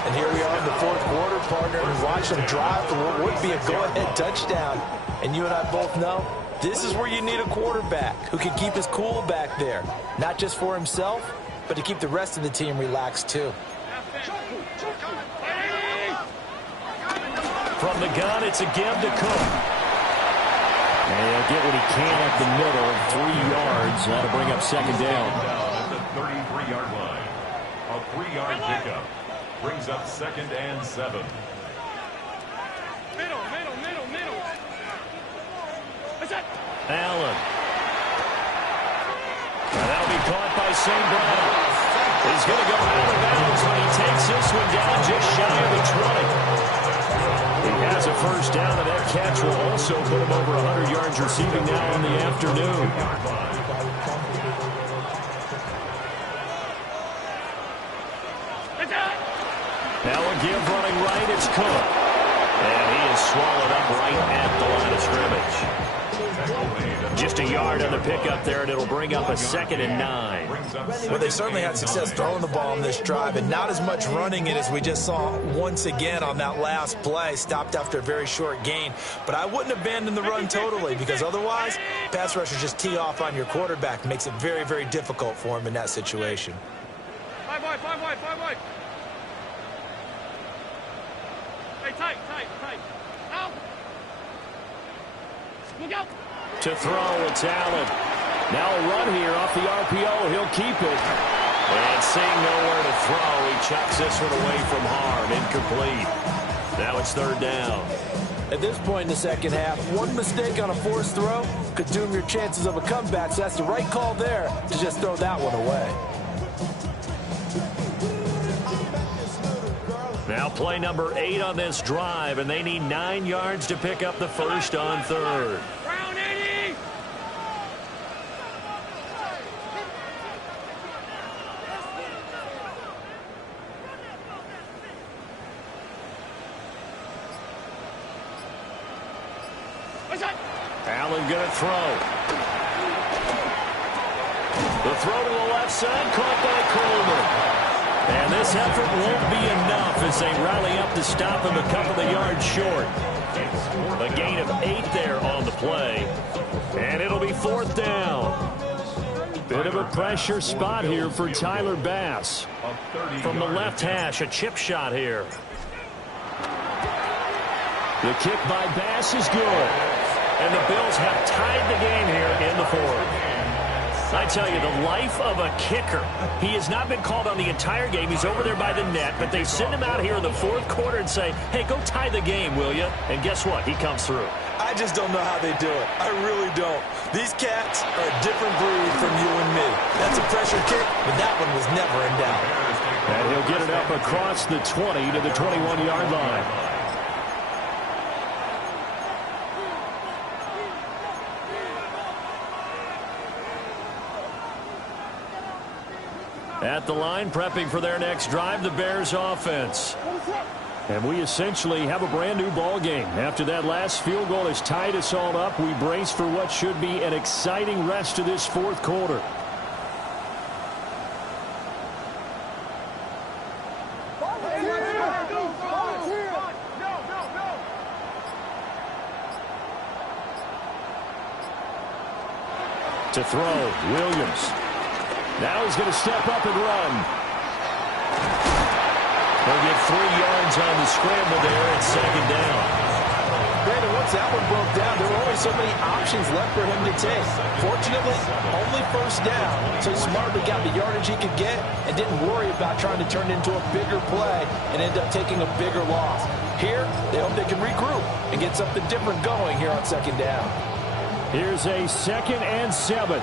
And here we are in the 4th quarter, partner, and watch them drive for what would be a go-ahead touchdown. And you and I both know this is where you need a quarterback who can keep his cool back there. Not just for himself, but to keep the rest of the team relaxed too. From the gun, it's a give to Cook. And he'll get what he can up the middle, 3 yards. That'll bring up 2nd down. At the 33-yard line. A 3-yard pickup brings up 2nd and 7. Middle. What's that? Allen. And that'll be caught by St. Brown. He's going to go out of bounds, but he takes this one down just shy of the 20. He has a first down, and that catch will also put him over 100 yards receiving now in the afternoon. Now a give running right, it's Cook. And he is swallowed up right at the line of scrimmage. Just a yard on the pickup there, and it'll bring up a 2nd and 9. Well, they certainly had success throwing the ball on this drive, and not as much running it as we just saw once again on that last play. Stopped after a very short gain. But I wouldn't abandon the run totally, because otherwise, pass rushers just tee off on your quarterback. Makes it very, very difficult for him in that situation. Five wide. Hey, tight. Out. Look out. To throw, it's Allen. Now a run here off the RPO. He'll keep it. And seeing nowhere to throw, he chucks this one away from harm. Incomplete. Now it's 3rd down. At this point in the second half, one mistake on a forced throw could doom your chances of a comeback. So that's the right call there to just throw that one away. Now play number 8 on this drive, and they need 9 yards to pick up the first on 3rd. Round 80. Allen going to throw. The throw to the left side, caught by Coleman. And this effort won't be enough as they rally up to stop him a couple of yards short. A gain of 8 there on the play. And it'll be 4th down. Bit of a pressure spot here for Tyler Bass. From the left hash, a chip shot here. The kick by Bass is good. And the Bills have tied the game here in the 4th. I tell you, the life of a kicker. He has not been called on the entire game. He's over there by the net, but they send him out here in the 4th quarter and say, hey, go tie the game, will you? And guess what? He comes through. I just don't know how they do it. I really don't. These cats are a different breed from you and me. That's a pressure kick, but that one was never in doubt. And he'll get it up across the 20 to the 21-yard line. At the line, prepping for their next drive, the Bears offense. And we essentially have a brand new ball game. After that last field goal has tied us all up, we brace for what should be an exciting rest of this 4th quarter. To throw, Williams. Now he's going to step up and run. He'll get 3 yards on the scramble there at 2nd down. Brandon, once that one broke down, there were only so many options left for him to take. Fortunately, only 1st down, so he smartly got the yardage he could get and didn't worry about trying to turn it into a bigger play and end up taking a bigger loss. Here, they hope they can regroup and get something different going here on 2nd down. Here's a 2nd and 7.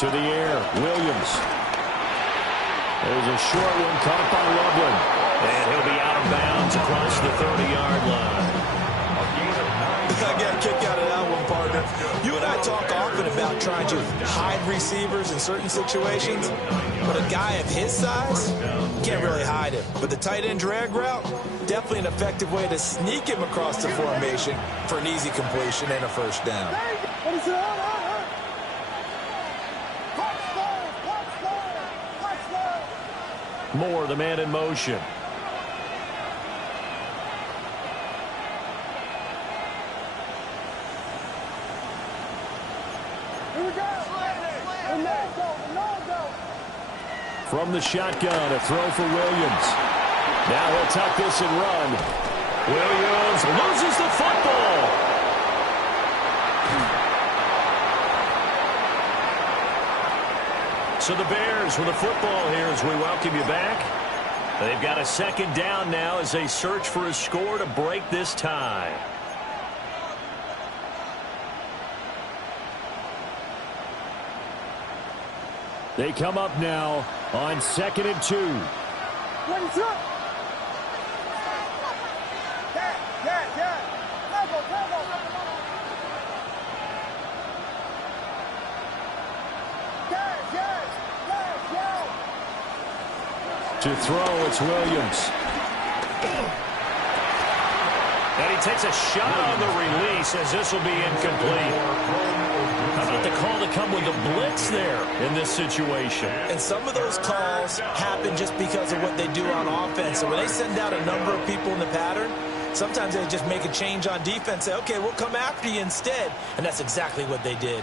To the air, Williams. There's a short one caught by Loveland. And he'll be out of bounds across the 30-yard line. I got a kick out of that one, partner. You and I talk often about trying to hide receivers in certain situations, but a guy of his size, can't really hide him. But the tight end drag route, definitely an effective way to sneak him across the formation for an easy completion and a 1st down. Moore, the man in motion. From the shotgun, a throw for Williams. Now he'll tuck this and run. Williams loses the football. So the Bears with the football here as we welcome you back. They've got a second down now as they search for a score to break this tie. They come up now on 2nd and 2. To throw, it's Williams. And he takes a shot on the release as this will be incomplete. How about the call to come with a blitz there in this situation? And some of those calls happen just because of what they do on offense. So when they send out a number of people in the pattern, sometimes they just make a change on defense, say, okay, we'll come after you instead. And that's exactly what they did.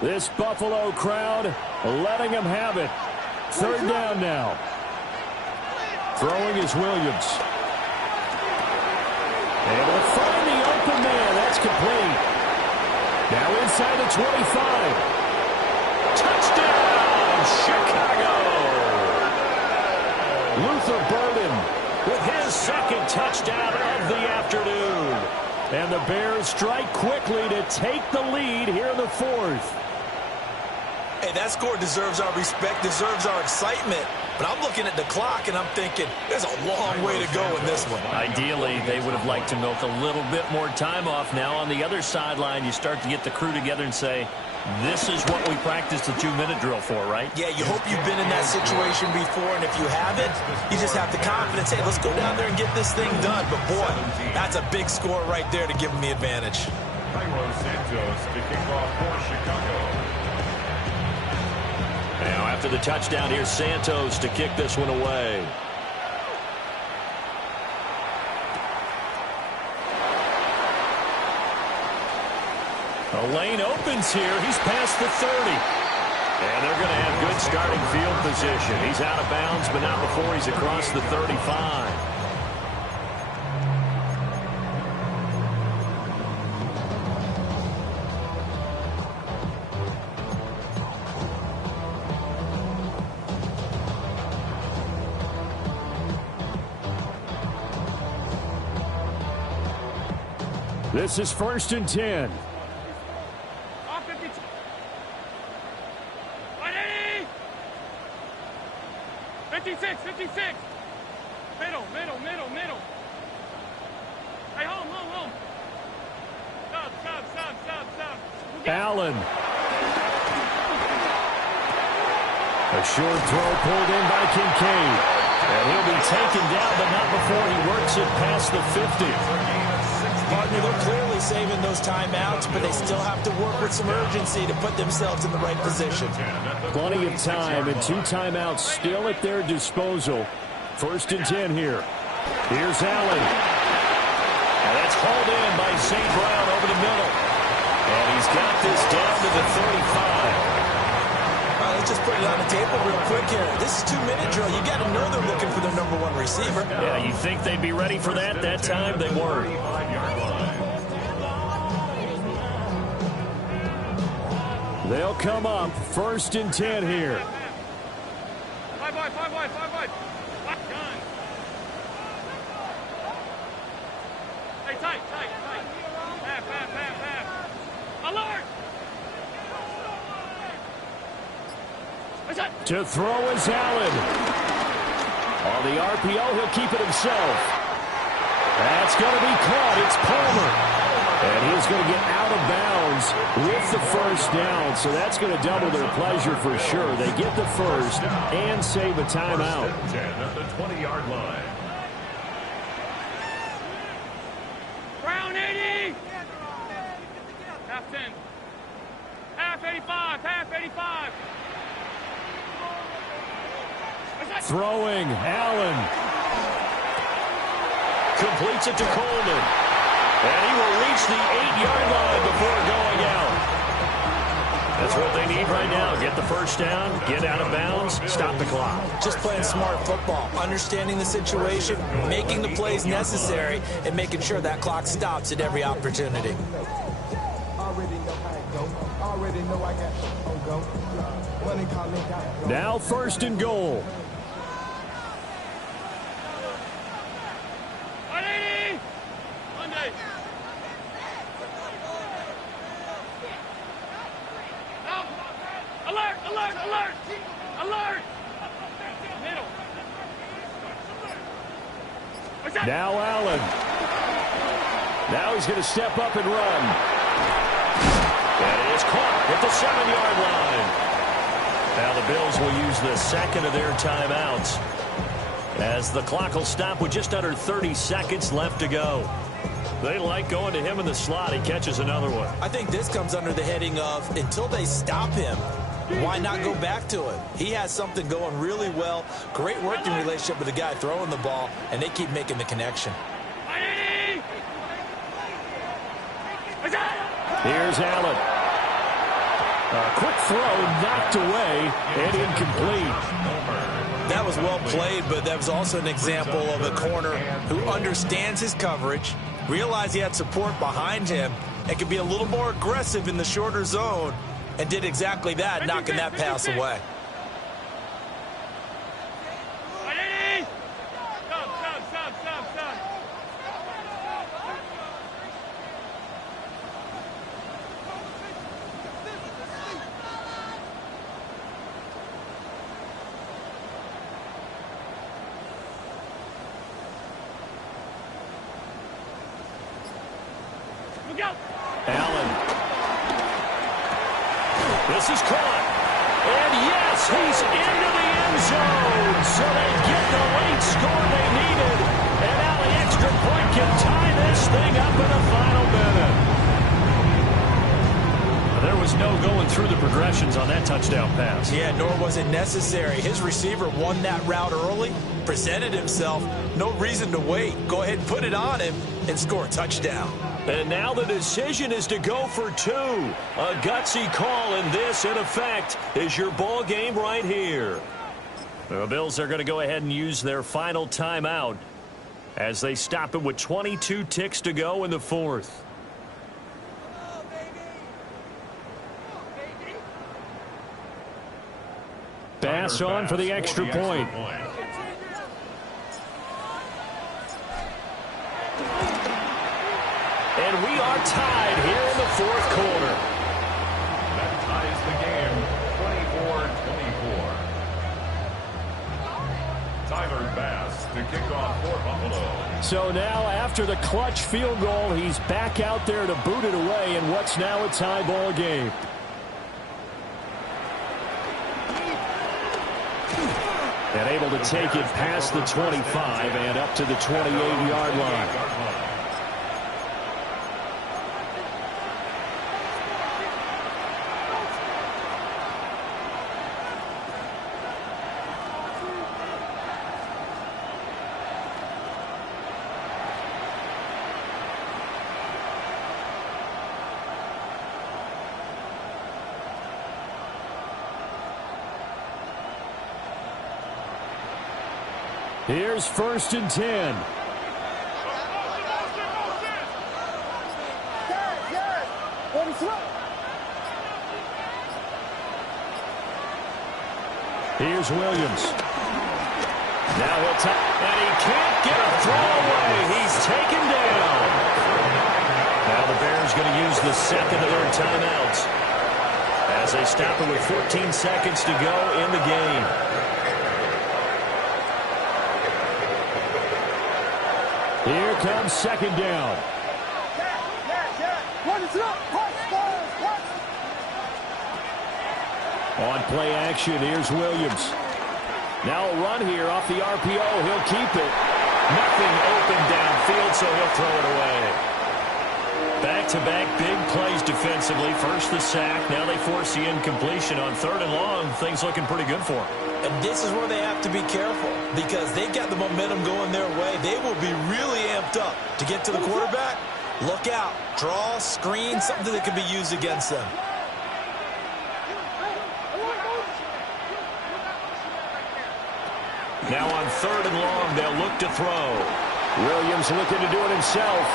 This Buffalo crowd letting them have it. 3rd down now. Throwing is Williams. Able to find the open man. That's complete. Now inside the 25. Touchdown, Chicago! Luther Burden With his second touchdown of the afternoon. And the Bears strike quickly to take the lead here in the 4th. Hey, that score deserves our respect, deserves our excitement. But I'm looking at the clock, and I'm thinking, there's a long way to go in this one. Ideally, they would have liked to milk a little bit more time off. Now, on the other sideline, you start to get the crew together and say, this is what we practiced the 2-minute drill for, right? Yeah, you hope you've been in that situation before, and if you haven't, you just have the confidence, hey, let's go down there and get this thing done. But, boy, that's a big score right there to give them the advantage. Cairo Santos to kick off for Chicago. Now, after the touchdown, here's Santos to kick this one away. A lane opens here. He's past the 30. And they're going to have good starting field position. He's out of bounds, but not before he's across the 35. This is 1st and 10. 56. Middle. Hey, home. Stop. Allen. A short throw pulled in by Kincaid. And he'll be taken down, but not before he works it past the 50. Partner, they're clearly saving those timeouts, but they still have to work with some urgency to put themselves in the right position. Plenty of time and 2 timeouts still at their disposal. 1st and 10 here. Here's Allen. And that's hauled in by St. Brown over the middle. And he's got this down to the 35. Let's just put it on the table real quick here. This is 2-minute drill. You got to know they're looking for their #1 receiver. Yeah, you think they'd be ready for that time? They weren't. They'll come up 1st and 10 here. 5 wide. Gun. Hey, tight. Half. Alert! To throw is Allen. On the RPO, he'll keep it himself. That's going to be caught. It's Palmer. And he's going to get out of bounds with the 1st down. So that's going to double their pleasure for sure. They get the 1st and save a timeout. 10 at the 20-yard line. Brown 80. Half 10. Half 85. Throwing, Allen. Completes it to Coleman. And he will reach the 8-yard line before going out. That's what they need right now. Get the 1st down, get out of bounds, stop the clock. Just playing smart football, understanding the situation, making the plays necessary, and making sure that clock stops at every opportunity. Already know how it go. Already know I got the go. Now 1st and goal. Alert! Alert! Alert! Alert! Now Allen. Now he's going to step up and run. And it is caught at the 7-yard line. Now the Bills will use the second of their timeouts as the clock will stop with just under 30 seconds left to go. They like going to him in the slot. He catches another one. I think this comes under the heading of until they stop him, why not go back to him? He has something going really well. Great working relationship with the guy throwing the ball, and they keep making the connection. Here's Allen. A quick throw knocked away and incomplete. That was well played, but that was also an example of a corner who understands his coverage, realized he had support behind him, and could be a little more aggressive in the shorter zone, and did exactly that, knocking that pass away. Allen. This is caught. And yes, he's into the end zone. So they get the late score they needed. And now the extra point can tie this thing up in the final minute. There was no going through the progressions on that touchdown pass. Yeah, nor was it necessary. His receiver won that route early, presented himself. No reason to wait. Go ahead and put it on him and score a touchdown. And now the decision is to go for 2. A gutsy call, and this, in effect, is your ball game right here. The Bills are going to go ahead and use their final timeout as they stop it with 22 ticks to go in the 4th. Pass on for the extra point. And we are tied here in the 4th quarter. That ties the game, 24-24. Tyler Bass to kick off for Buffalo. So now after the clutch field goal, he's back out there to boot it away in what's now a tie ball game. And able to take it past the 25 and up to the 28-yard line. Here's 1st and 10. Here's Williams. Now he'll and he can't get a throw away. He's taken down. Now the Bears going to use the second of their timeouts as they stop it with 14 seconds to go in the game. Here comes 2nd down. On play action, here's Williams. Now a run here off the RPO. He'll keep it. Nothing open downfield, so he'll throw it away. Back-to-back big plays defensively. First the sack. Now they force the incompletion on 3rd and long. Things looking pretty good for them. And this is where they have to be careful because they've got the momentum going their way. They will be really amped up to get to the quarterback. Look out. Draw, screen, something that can be used against them. Now on 3rd and long, they'll look to throw. Williams looking to do it himself.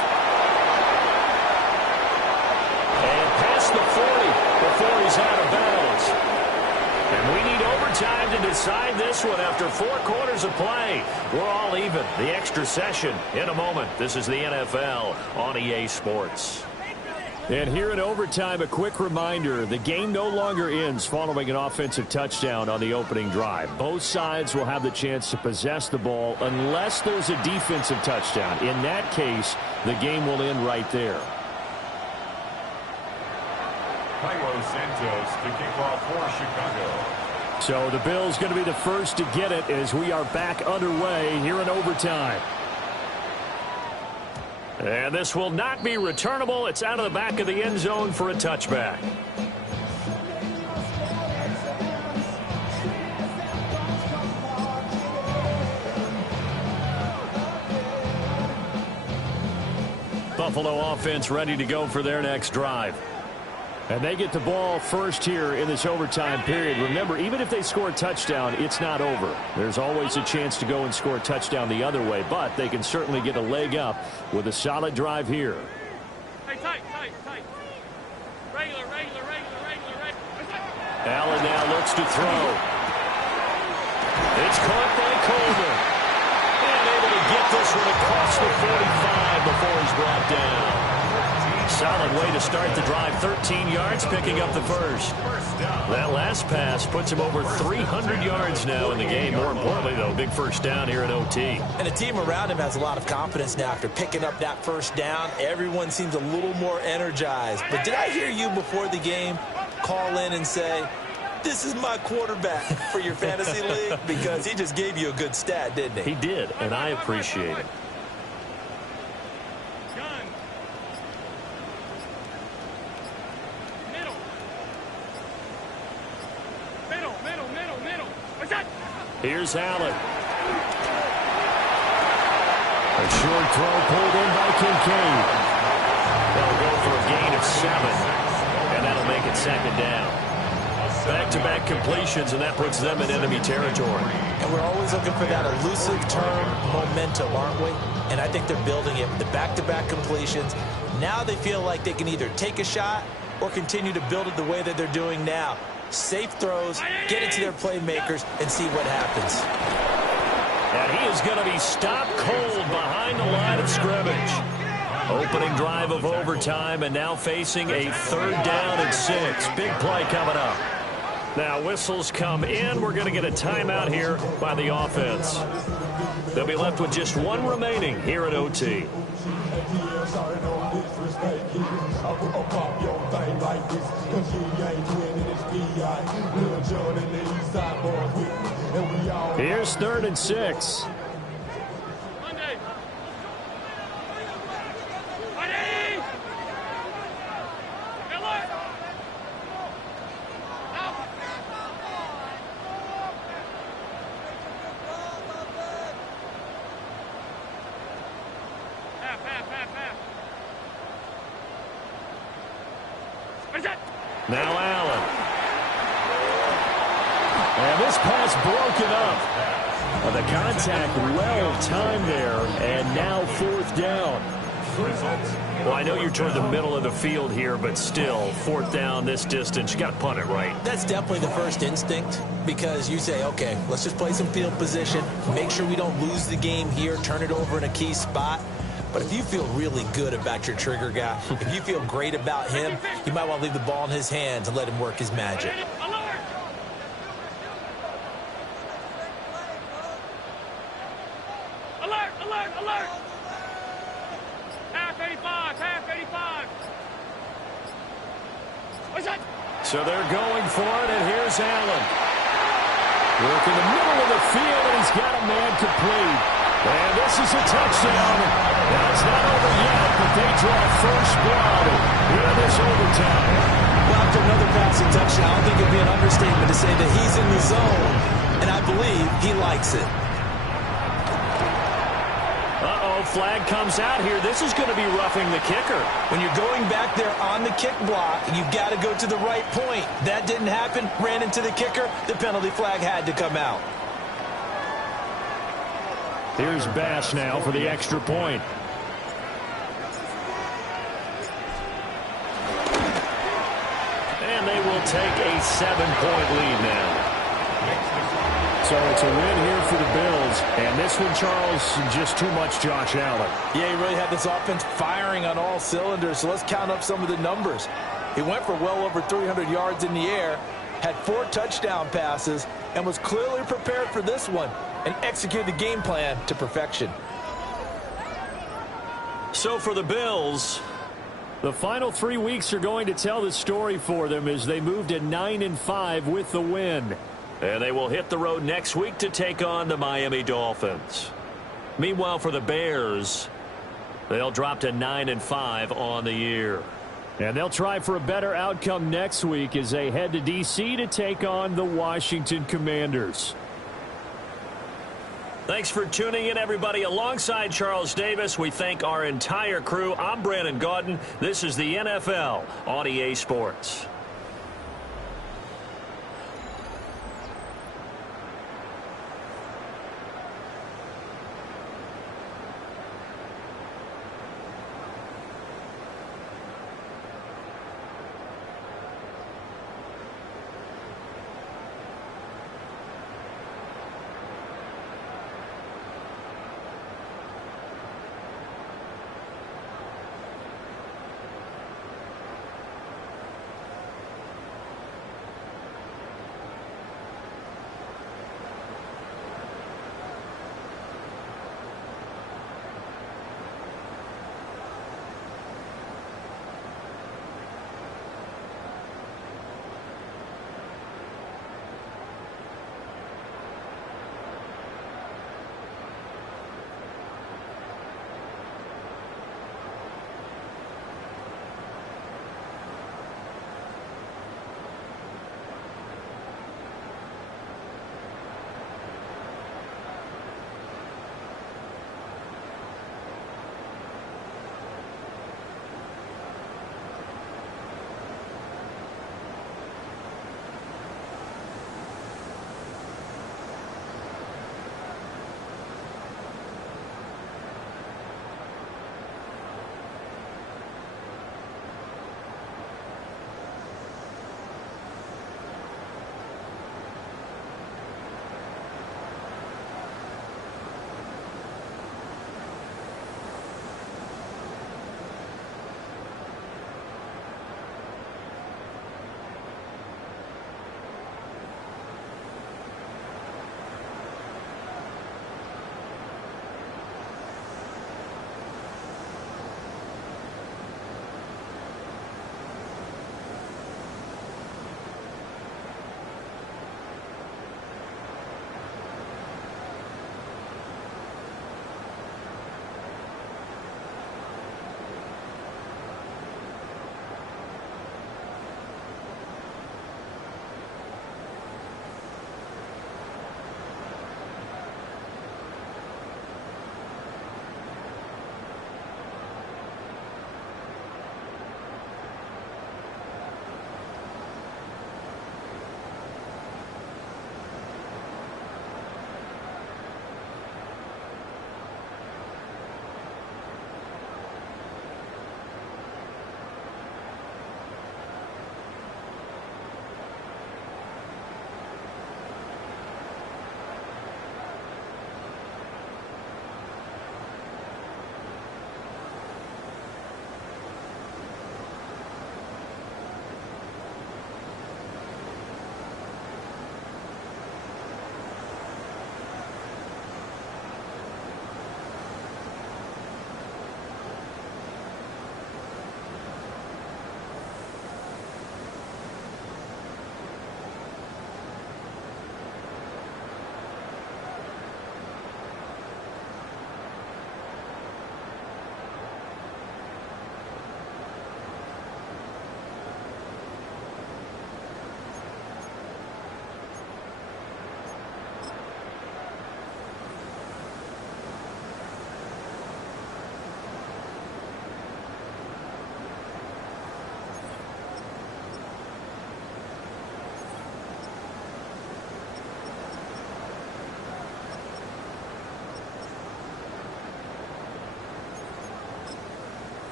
And past the 40 before he's out of bounds. Overtime to decide this one after 4 quarters of play. We're all even. The extra session in a moment. This is the NFL on EA Sports. And here in overtime, a quick reminder, the game no longer ends following an offensive touchdown on the opening drive. Both sides will have the chance to possess the ball unless there's a defensive touchdown. In that case, the game will end right there. Cairo Santos to kick off for Chicago. So the Bills going to be the first to get it as we are back underway here in overtime. And this will not be returnable. It's out of the back of the end zone for a touchback. Buffalo offense ready to go for their next drive. And they get the ball first here in this overtime period. Remember, even if they score a touchdown, it's not over. There's always a chance to go and score a touchdown the other way, but they can certainly get a leg up with a solid drive here. Hey, tight. Regular. Allen now looks to throw. It's caught by Coleman. And able to get this one across the 45 before he's brought down. Solid way to start the drive. 13 yards, picking up the first. That last pass puts him over 300 yards now in the game. More importantly, though, big first down here in OT. And the team around him has a lot of confidence now after picking up that first down. Everyone seems a little more energized. But did I hear you before the game call in and say, this is my quarterback for your fantasy league? Because he just gave you a good stat, didn't he? He did, and I appreciate it. Here's Allen. A short throw pulled in by Kincaid. They'll go for a gain of 7, and that'll make it second down. Back-to-back completions, and that puts them in enemy territory. And we're always looking for that elusive term momentum, aren't we? And I think they're building it with the back-to-back completions. Now they feel like they can either take a shot or continue to build it the way that they're doing now. Safe throws, get it to their playmakers, and see what happens. And he is going to be stopped cold behind the line of scrimmage. Opening drive of overtime, and now facing a 3rd down and 6. Big play coming up. Now whistles come in. We're going to get a timeout here by the offense. They'll be left with just 1 remaining here at OT. Here's 3rd and 6. Now Allen. And this pass broken up. The contact well timed there, and now 4th down. Well, I know you're toward the middle of the field here, but still, 4th down this distance, you got to punt it right. That's definitely the first instinct, because you say, okay, let's just play some field position, make sure we don't lose the game here, turn it over in a key spot. But if you feel really good about your trigger guy, if you feel great about him, you might want to leave the ball in his hands and let him work his magic. Alert! Half 85. What's that? So they're going for it, and here's Allen. Work in the middle of the field, and he's got a man complete. And this is a touchdown. Now it's not over yet, but they draw first blood in this overtime. Well, after another passing touchdown, I don't think it'd be an understatement to say that he's in the zone, and I believe he likes it. Flag comes out here. This is going to be roughing the kicker. When you're going back there on the kick block, you've got to go to the right point. That didn't happen. Ran into the kicker. The penalty flag had to come out. Here's Bass now for the extra point. And they will take a 7-point lead now. So it's a win here for the Bills. And this one, Charles, just too much Josh Allen. Yeah, he really had this offense firing on all cylinders. So let's count up some of the numbers. He went for well over 300 yards in the air, had 4 touchdown passes, and was clearly prepared for this one and executed the game plan to perfection. So for the Bills, the final 3 weeks are going to tell the story for them as they move to 9-5 with the win. and they will hit the road next week to take on the Miami Dolphins. Meanwhile, for the Bears, they'll drop to 9-5 on the year. And they'll try for a better outcome next week as they head to D.C. to take on the Washington Commanders. Thanks for tuning in, everybody. Alongside Charles Davis, we thank our entire crew. I'm Brandon Gaudin. This is the NFL on EA Sports.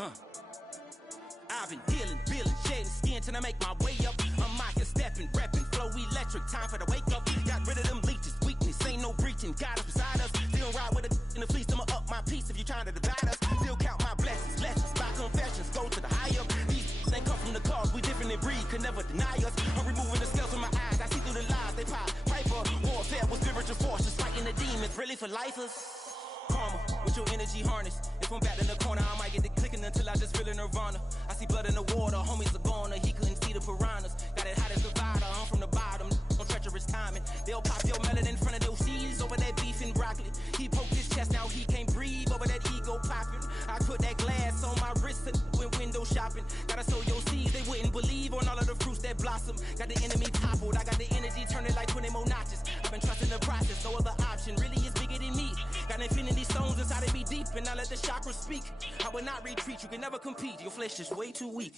I've been dealing, shedding skin till I make my way up. I'm mocking, stepping, repping, flow electric, time for the wake up. Got rid of them leeches, weakness, ain't no breaching, got us beside us. Still ride with a in the fleece, I'ma up my piece if you trying to divide us. Still count my blessings, by confessions, go to the high up. These ain't come from the cause, we different in breed, could never deny us. I'm removing the scales from my eyes, I see through the lies, they pop, piper. Warfare with spiritual force, just fighting the demons, really for lifers. Karma, with your energy harness. If I'm back in the corner, I might get it clicking until I just feel a nirvana. I see blood in the water, homies are gone, he couldn't see the piranhas. Got it hot as the Nevada, I'm from the bottom, on treacherous timing. They'll pop your melon in front of those seeds over that beef and broccoli. He poked his chest, now he can't breathe over that ego popping. I put that glass on my wrist and went window shopping. Gotta sow your seeds, they wouldn't believe on all of the fruits that blossom. Got the enemy toppled, I got the energy turning like 20 more notches. I've been trusting the process, no other option, really is bigger than me. Got infinity stones inside of me deep, and I let the chakras speak. I will not retreat, you can never compete, your flesh is way too weak.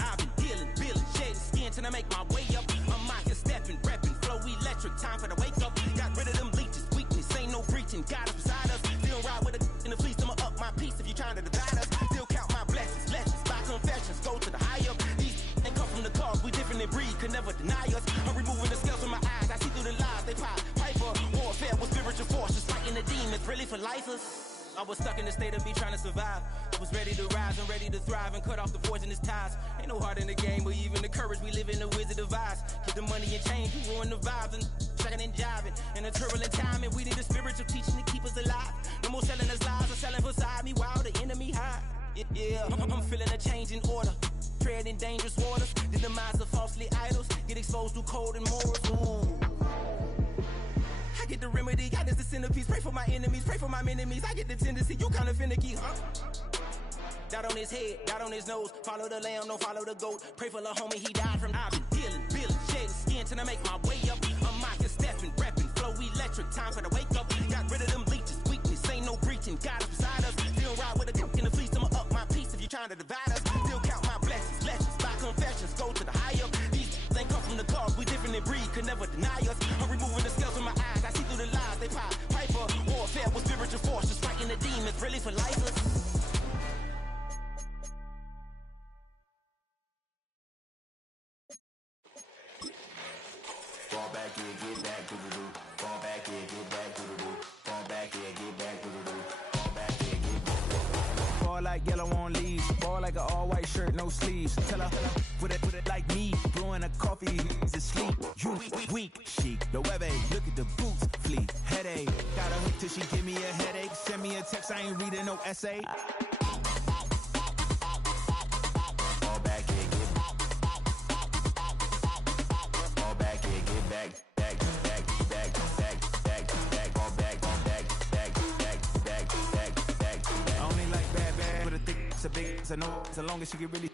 I've been dealing, shedding skin till I make my way up. I'm mocking, stepping, repping, flow electric, time for the wake up. Got rid of them leeches, weakness, ain't no breaching, got us beside us. Still ride with a in the fleece, I'ma up my piece if you trying to divide us. Still count my blessings, by confessions, go to the high up. These ain't come from the cause, we different in breed, could never deny us. I'm removing the scales from my eyes, I see through the lies, they pop, piper. Warfare with spiritual force, just fighting the demons, really for lifers. I was stuck in the state of me trying to survive. I was ready to rise and ready to thrive and cut off the poisonous ties. Ain't no heart in the game, but even the courage we live in the wizard of Oz. Get the money and change, we ruin the vibes and checking and jiving. In a turbulent time, and we need a spiritual teaching to keep us alive. No more selling us lies or selling beside me while the enemy hide. Yeah, I'm feeling a change in order. Treading dangerous waters. The demise of falsely idols. Get exposed through cold and morals. Ooh. I get the remedy, God is the centerpiece. Pray for my enemies, pray for my enemies. I get the tendency, you kinda finicky, huh? Dot on his head, dot on his nose. Follow the lamb, don't follow the goat. Pray for the homie, he died from. I've been dealing, shedding skin till I make my way up. I'm mocking, stepping, repping, flow electric, time for the wake up. Got rid of them leeches, weakness, ain't no breaching, got us beside us. Still ride with a cook in the fleece, I'ma up my piece if you trying to divide us. Still count my blessings, by confessions, go to the high up. These ain't come from the cause, we different in breed, could never deny us. I'm removing the scales from my eyes, I see through the lies, they pop, piper. Warfare with spiritual force, just fighting the demons, really for lifers. Fall back here, get back, doo-doo-doo. Fall back here, get back, doo-doo-doo. Fall back here, get back, doo-doo-doo. Fall back here, get back. Fall like yellow on leaves. Fall like an all-white shirt, no sleeves. Tell her, put it like me. Blowing a coffee, he's asleep. You weak, chic. The web look at the boots, fleet. Headache, got a hook till she give me a headache. Send me a text, I ain't reading no essay. Fall back here, get back. Fall back here, get back. Back, back, back, back, back, back. Fall back, back, back, back, back, back, back. I only like bad, with a thick, it's a big, it's a no, so long as she get really.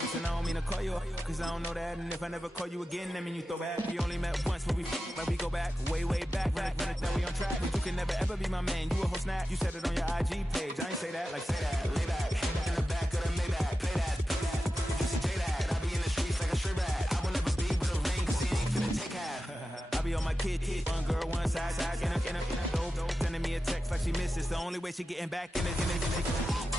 Listen, I don't mean to call you up, cause I don't know that, and if I never call you again, that mean you throw back. We only met once, when we like we go back, way back, run it down, we on track, but you can never ever be my man, you a whole snap, you said it on your IG page, I ain't say that, like say that, lay back, in the back of the Maybach, play that, you see J that, I be in the streets like a stray rat, I will never speak with a ring, cause he ain't finna take half, I be on my kid, one girl, one side, in a dope, sending me a text like she misses, the only way she getting back in it.